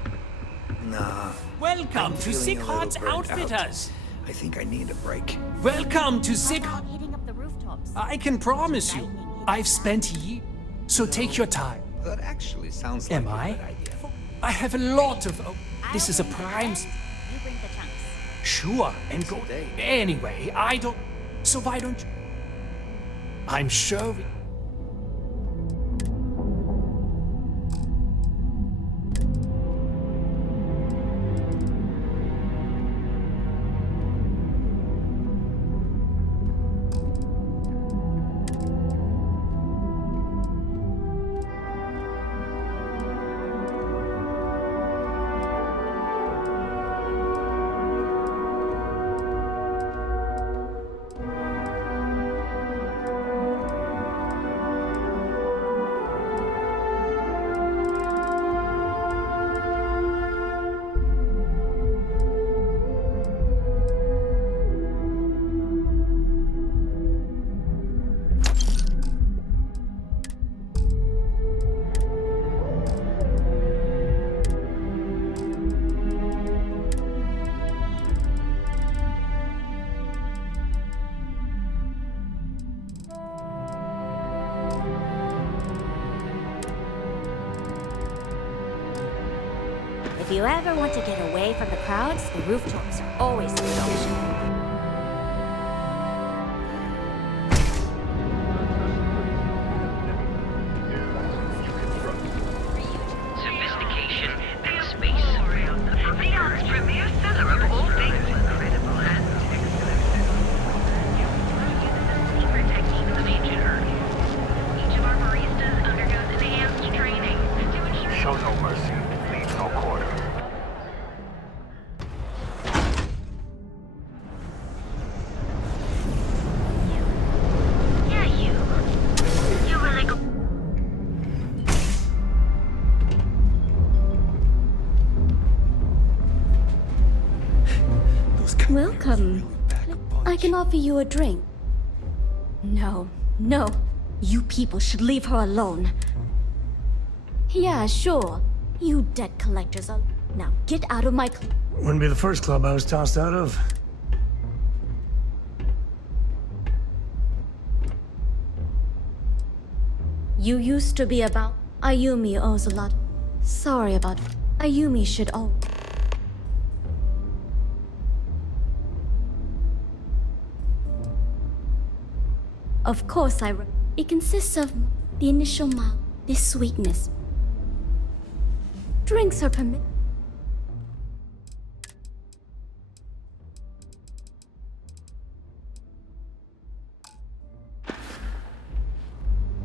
Nah. Welcome to feeling Sick a little Heart's burnt out. Outfitters. I think I need a break. Welcome to Sick. How about hitting up the rooftops? I can promise you, I've spent years. So take your time. That actually sounds like Am a I? good idea. I have a lot of. Oh, this is a prime. You bring the chunks. Sure, and go. Anyway, I don't. So why don't you? I'm sure. If you ever want to get away from the crowds, the rooftops are always the option. Sophistication and space. The Earth's premier seller of all things incredible and excellent. Secret techniques of ancient Earth. Each of our baristas undergoes enhanced training to ensure. Show no mercy, leave no quarter. Yeah, you. You really go. Welcome. I can offer you a drink. No, no. You people should leave her alone. Yeah, sure. You debt collectors are. Now get out of my. Wouldn't be the first club I was tossed out of. You used to be about. Ayumi owes a lot. Sorry about. Ayumi should owe. Of course, it consists of the initial mild, this sweetness. Drinks are permitted.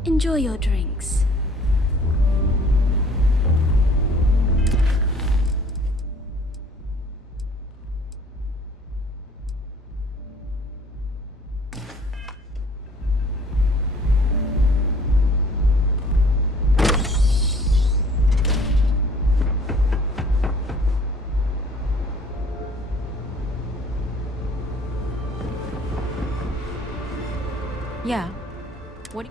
Enjoy your drinks. Yeah. What?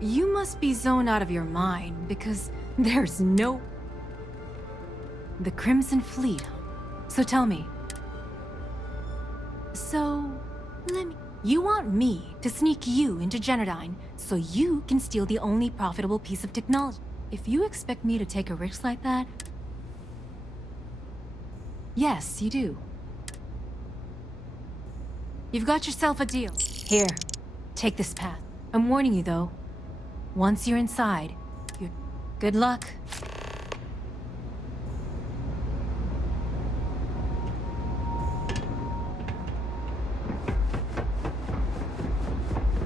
You must be zoned out of your mind because there's no. The Crimson Fleet, huh? So tell me. So, let me. You want me to sneak you into Genodyne so you can steal the only profitable piece of technology. If you expect me to take a risk like that. Yes, you do. You've got yourself a deal. Here. Take this path. I'm warning you, though. Once you're inside, you're... Good luck.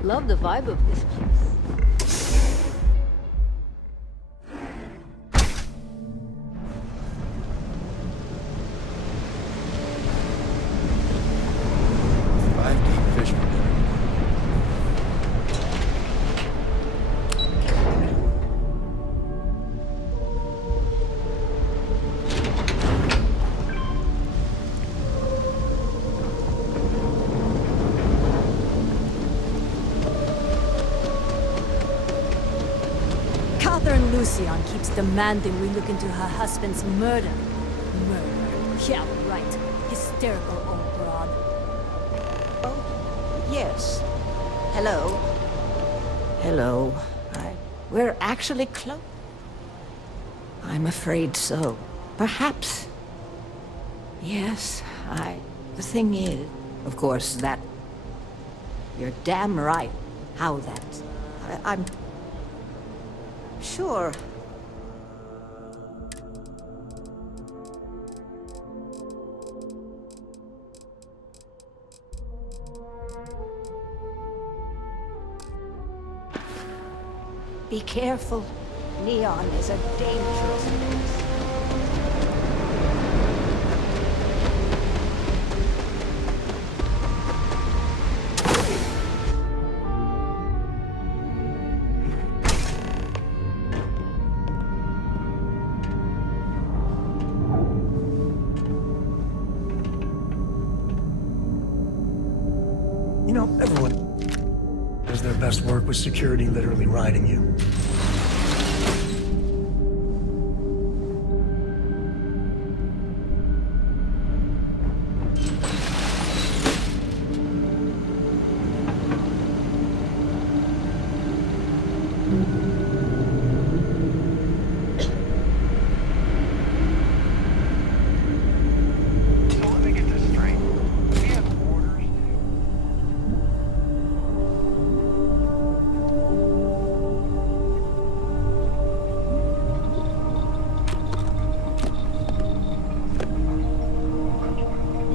Love the vibe of this place. Lucian keeps demanding we look into her husband's murder. Murder? Yeah, right. Hysterical old broad. Oh, yes. Hello. Hello. We're actually close. I'm afraid so. Perhaps. Yes, The thing is, of course, that... You're damn right. How that... I'm... Sure. Be careful. Neon is a dangerous place. You know, everyone does their best work with security literally riding you.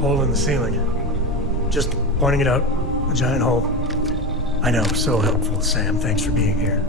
Hole in the ceiling. Just pointing it out. A giant hole. I know, so helpful, Sam. Thanks for being here.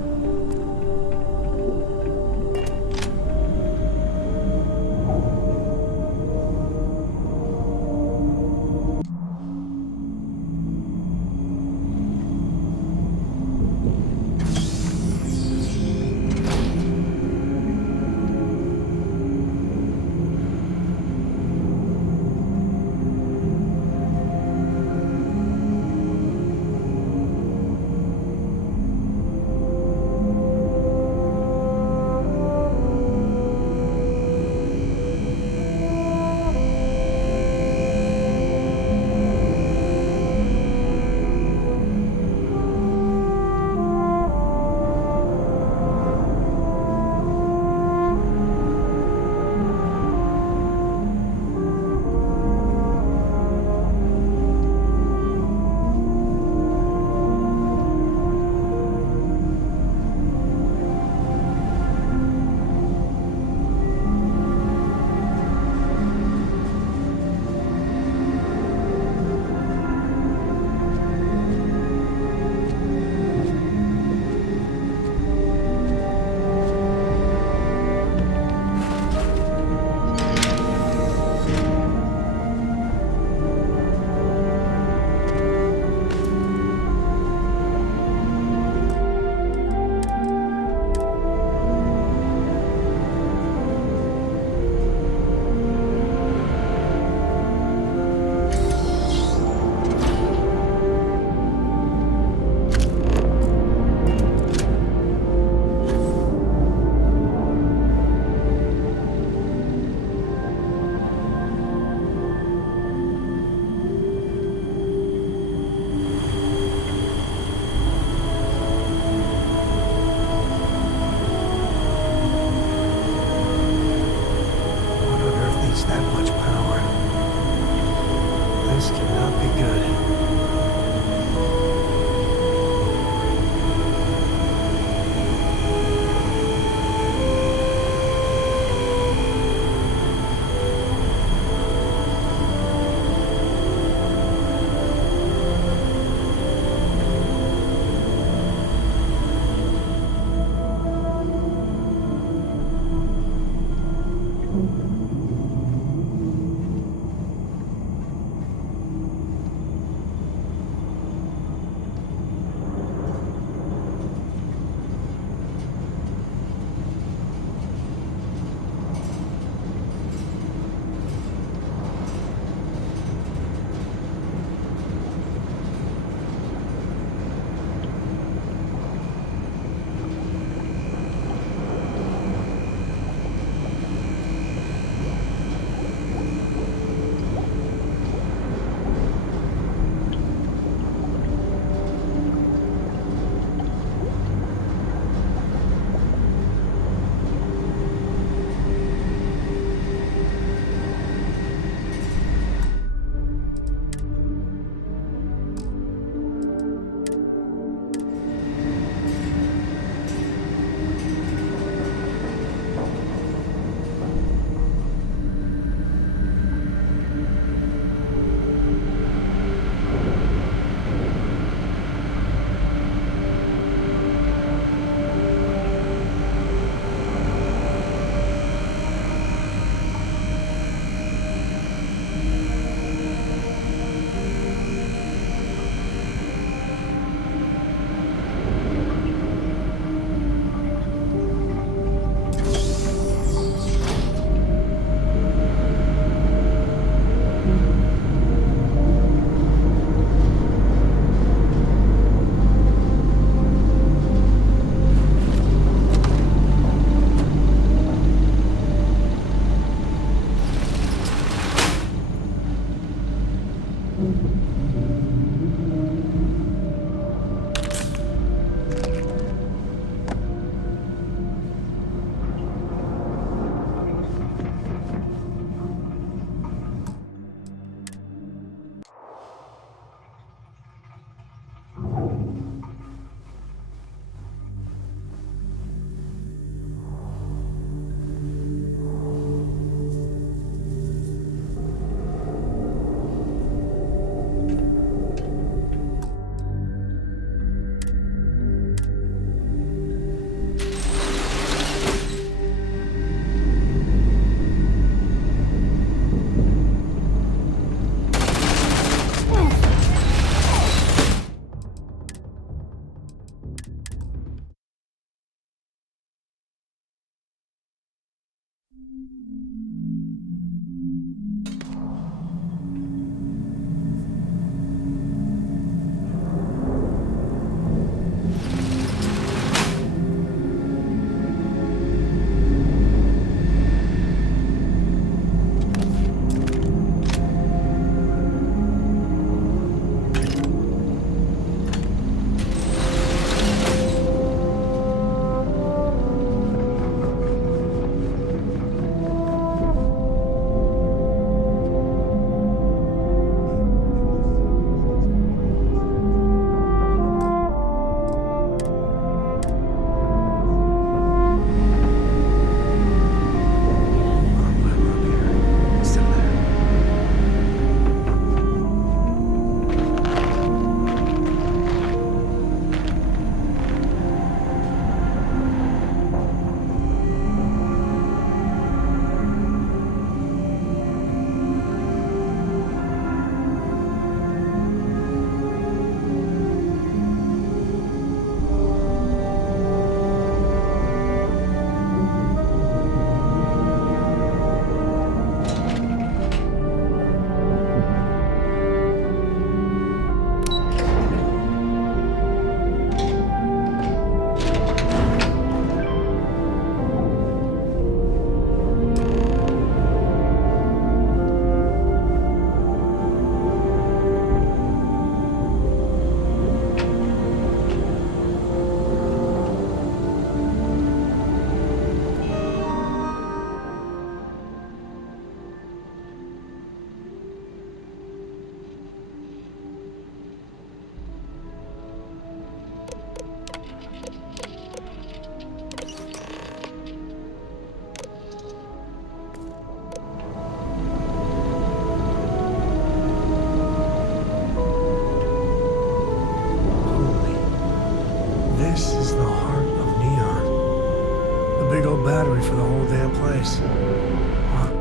battery for the whole damn place. Wow.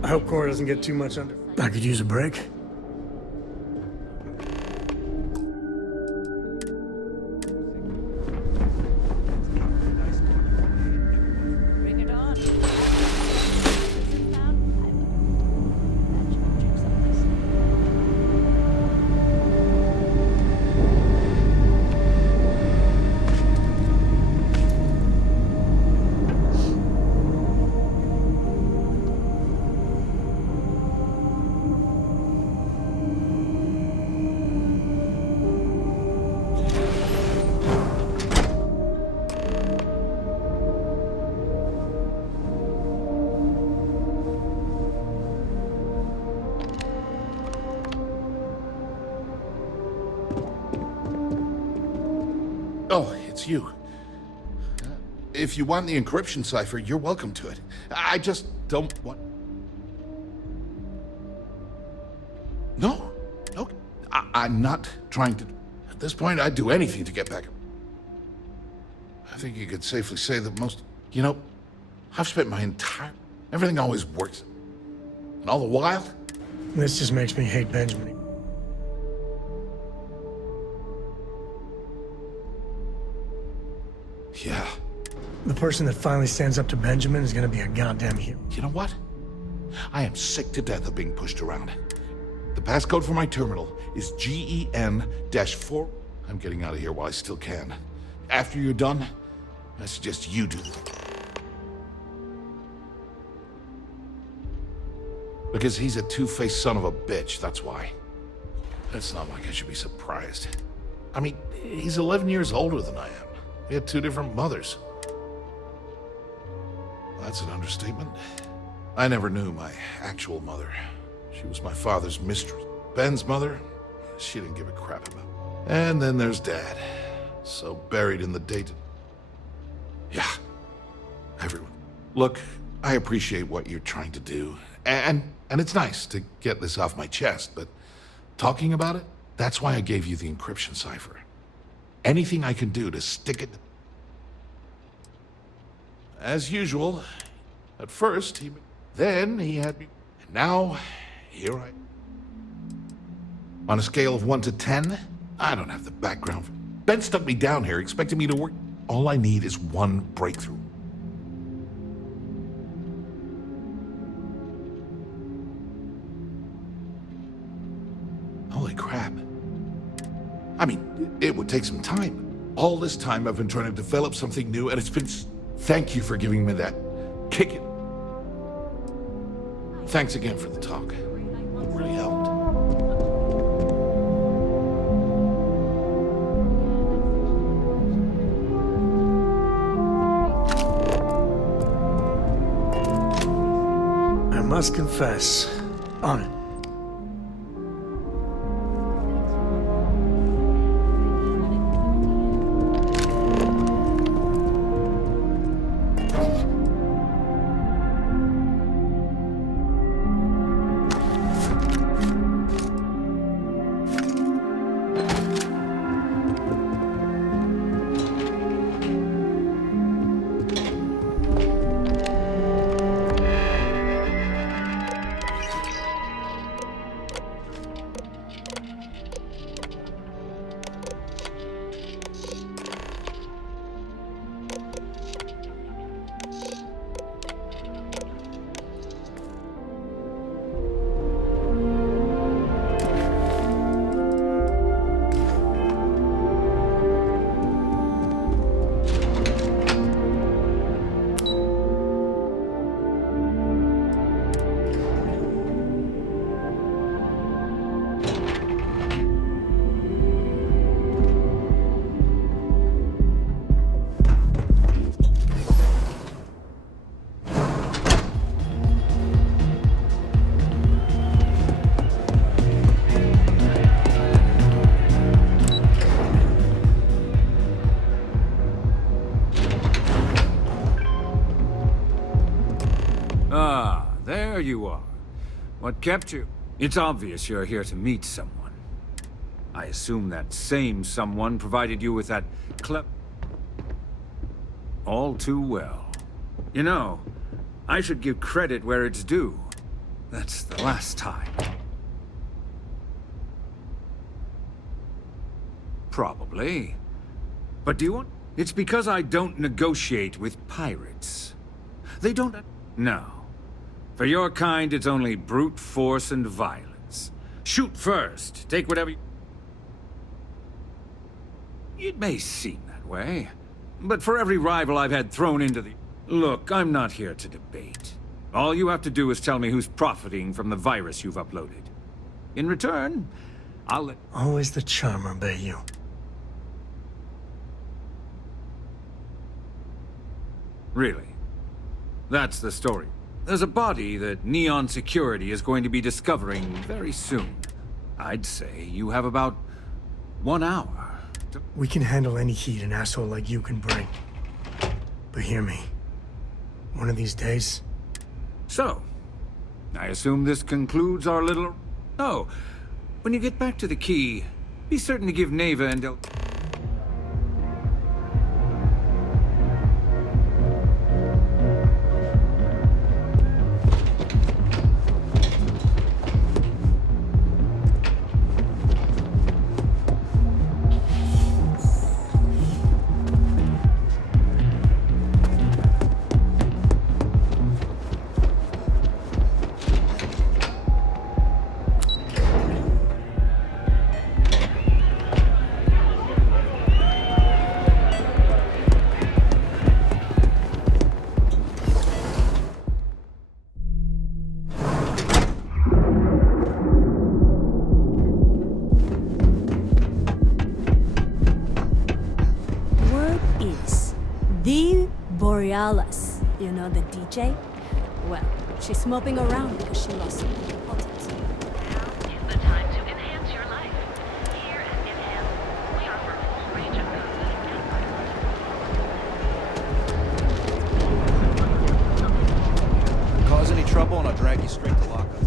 I hope Cora doesn't get too much under. I could use a break. Bring it on. Oh, it's you. If you want the encryption cipher, you're welcome to it. I just don't want... No. I'm not trying to... At this point, I'd do anything to get back. I think you could safely say that most... You know, I've spent my entire... Everything always works. And all the while... This just makes me hate Benjamin. Yeah. The person that finally stands up to Benjamin is gonna be a goddamn hero. You know what? I am sick to death of being pushed around. The passcode for my terminal is GEN-4. I'm getting out of here while I still can. After you're done, I suggest you do. Because he's a two-faced son of a bitch, that's why. It's not like I should be surprised. I mean, he's 11 years older than I am. We had 2 different mothers. That's an understatement. I never knew my actual mother. She was my father's mistress. Ben's mother, she didn't give a crap about. And then there's Dad. So buried in the data. Yeah, everyone. Look, I appreciate what you're trying to do. And it's nice to get this off my chest, but talking about it, that's why I gave you the encryption cipher. Anything I can do to stick it... As usual, at first, then he had me... And now, here I... On a scale of 1 to 10, I don't have the background. Ben stuck me down here, expecting me to work. All I need is one breakthrough. Holy crap. I mean, it would take some time. All this time I've been trying to develop something new, and it's been... Thank you for giving me that kick it. Thanks again for the talk. It really helped. I must confess, on it. There you are. What kept you? It's obvious you're here to meet someone. I assume that same someone provided you with that all too well. You know, I should give credit where it's due. That's the last time. Probably. But do you want... It's because I don't negotiate with pirates. They don't... No. For your kind, it's only brute force and violence. Shoot first. Take whatever you... It may seem that way, but for every rival I've had thrown into the... Look, I'm not here to debate. All you have to do is tell me who's profiting from the virus you've uploaded. In return, I'll let... Always the charmer, Bayou. Really? That's the story. There's a body that Neon Security is going to be discovering very soon. I'd say you have about 1 hour. We can handle any heat an asshole like you can bring. But hear me. One of these days... So, I assume this concludes our little... Oh, when you get back to the key, be certain to give Neva and Del... Alice, you know the DJ? Well, she's moping around because she lost something important. Now is the time to enhance your life. Here at Enhance, we offer a full range of cosmetic. Cause any trouble and I'll drag you straight to lockup.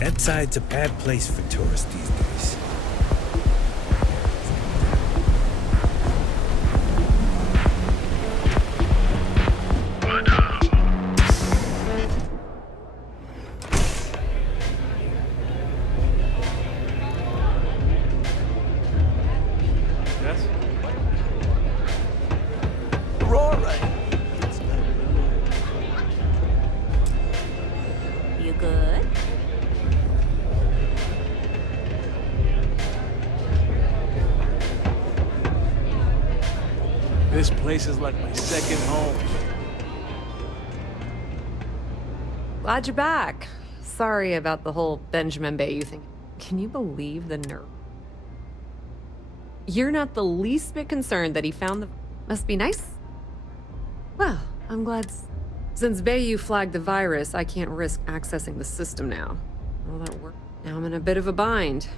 That side's a bad place for tourists these days. Yes? You good? This place is like my second home. Glad you're back. Sorry about the whole Benjamin Bayou thing. Can you believe the nerve? You're not the least bit concerned that he found the... Must be nice. Well, I'm glad... Since Bayou flagged the virus, I can't risk accessing the system now. All that work. Now I'm in a bit of a bind.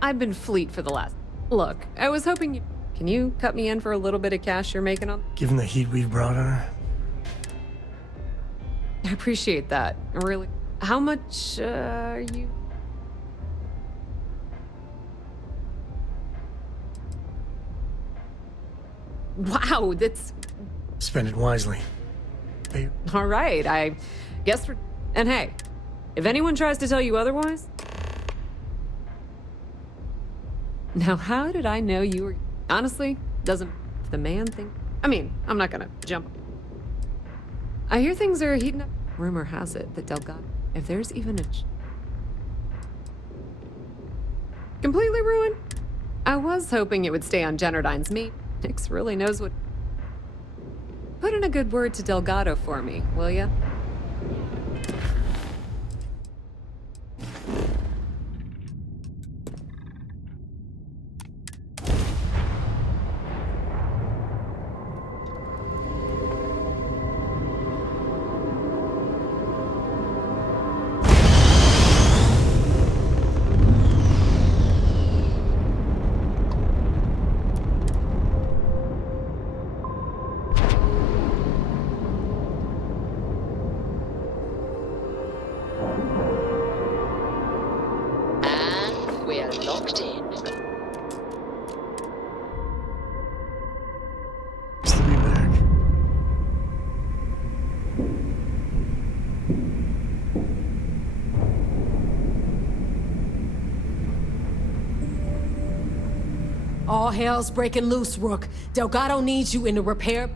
I've been fleet for the last... Look, I was hoping you... Can you cut me in for a little bit of cash you're making on... Given the heat we've brought on her. I appreciate that. Really. How much, are you? Wow, that's... Spend it wisely. Pay. All right, I guess we're... And hey, if anyone tries to tell you otherwise... Now, how did I know you were... Honestly, doesn't the man think... I mean, I'm not gonna jump... I hear things are heating up. Rumor has it that Delgado... If there's even a... Completely ruined? I was hoping it would stay on Jennerdine's meat. Nix really knows what... Put in a good word to Delgado for me, will ya? We're locked in. It's to be back. All hell's breaking loose, Rook. Delgado needs you in the repair.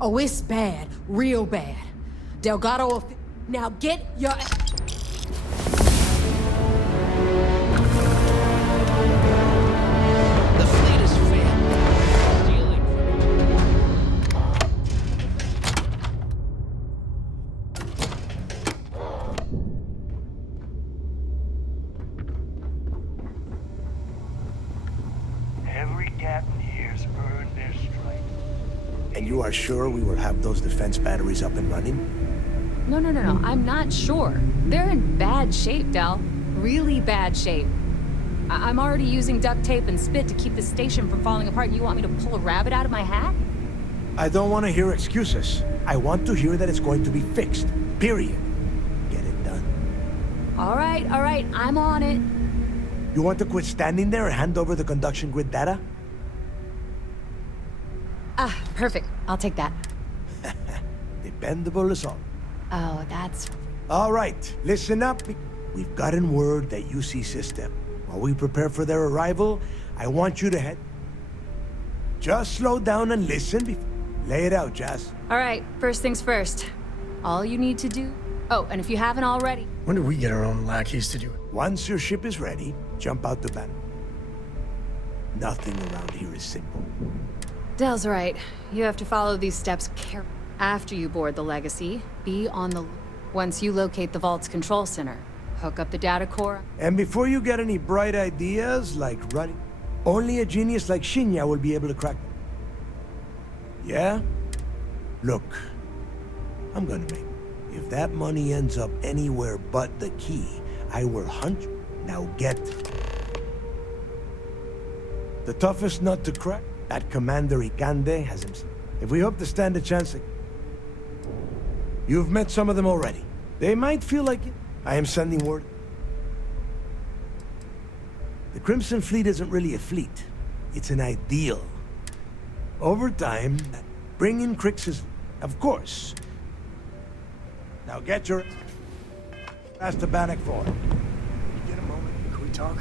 Oh, it's bad. Real bad. Delgado... Now get your... The fleet is failed. Stealing Every captain here's earned their stripes. And you are sure we will have those defense batteries up and running? No. I'm not sure. They're in bad shape, Del. Really bad shape. I'm already using duct tape and spit to keep the station from falling apart. You want me to pull a rabbit out of my hat? I don't want to hear excuses. I want to hear that it's going to be fixed. Period. Get it done. All right. I'm on it. You want to quit standing there and hand over the conduction grid data? Ah, perfect. I'll take that. Dependable as all. Oh, that's... All right, listen up. We've gotten word that UC SysDef. While we prepare for their arrival, I want you to head... Just slow down and listen. Lay it out, Jazz. All right, first things first. All you need to do... Oh, and if you haven't already... When do we get our own lackeys to do it? Once your ship is ready, jump out the back. Nothing around here is simple. Del's right. You have to follow these steps carefully. After you board the Legacy, be on the... Once you locate the Vault's control center, hook up the data core... And before you get any bright ideas, like running... Only a genius like Shinya will be able to crack them. Yeah? Look, I'm gonna make... If that money ends up anywhere but the key, I will hunt you. Now get... The toughest nut to crack, that Commander Ikande has himself. If we hope to stand a chance... You've met some of them already. They might feel like it. I am sending word. The Crimson Fleet isn't really a fleet. It's an ideal. Over time, bringing Crix is... Of course. Now get your... Past the Bannock 4. Get a moment. Can we talk?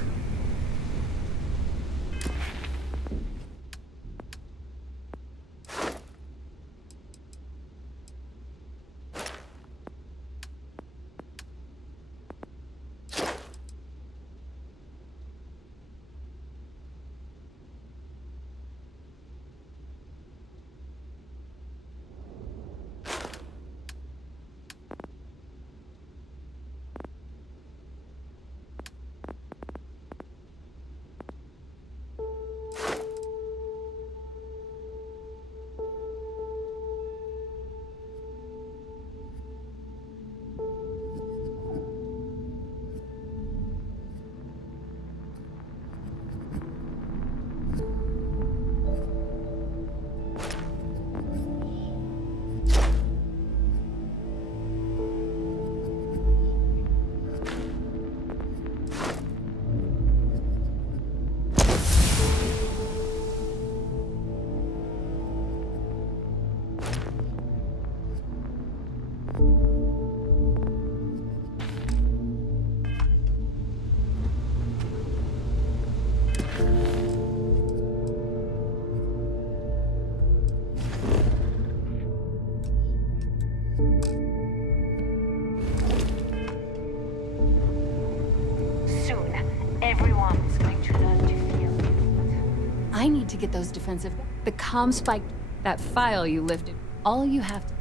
I need to get those defensive... The comm spike... That file you lifted. All you have to...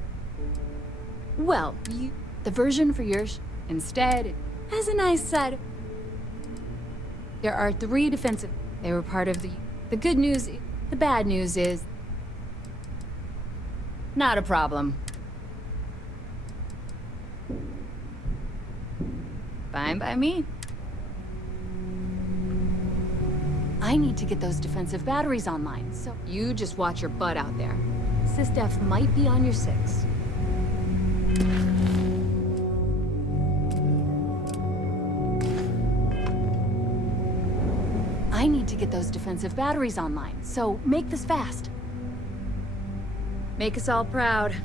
Well, the version for yours, instead, has a nice side. There are 3 defensive... They were part of the... The good news... The bad news is... Not a problem. Fine by me. I need to get those defensive batteries online, so you just watch your butt out there. SysDef might be on your 6. I need to get those defensive batteries online, so make this fast. Make us all proud.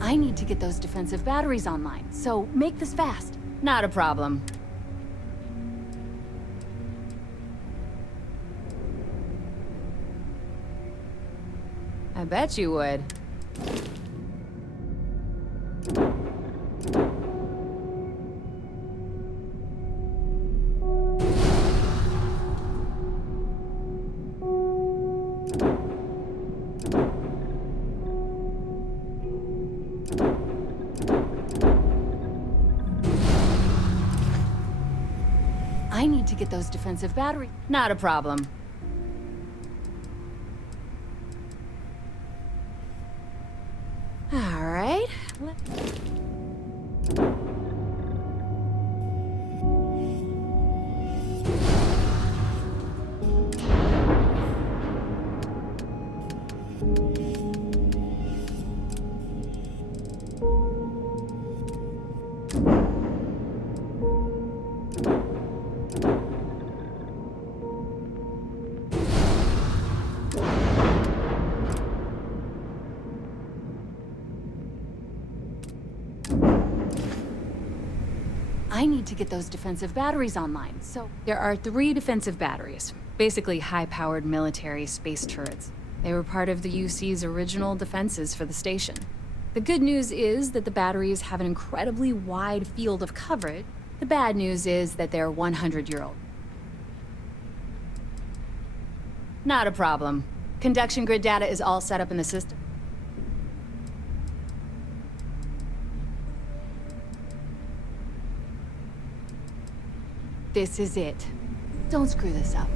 I need to get those defensive batteries online, so make this fast. Not a problem. I bet you would. I need to get those defensive batteries. Not a problem. All right. I need to get those defensive batteries online, so... There are 3 defensive batteries. Basically high-powered military space turrets. They were part of the UC's original defenses for the station. The good news is that the batteries have an incredibly wide field of coverage. The bad news is that they're 100-year-old. Not a problem. Conduction grid data is all set up in the system. This is it. Don't screw this up.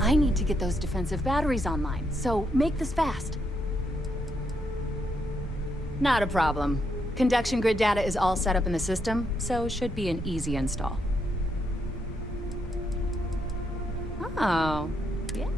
I need to get those defensive batteries online, so make this fast. Not a problem. Conduction grid data is all set up in the system, so should be an easy install. Oh, yeah.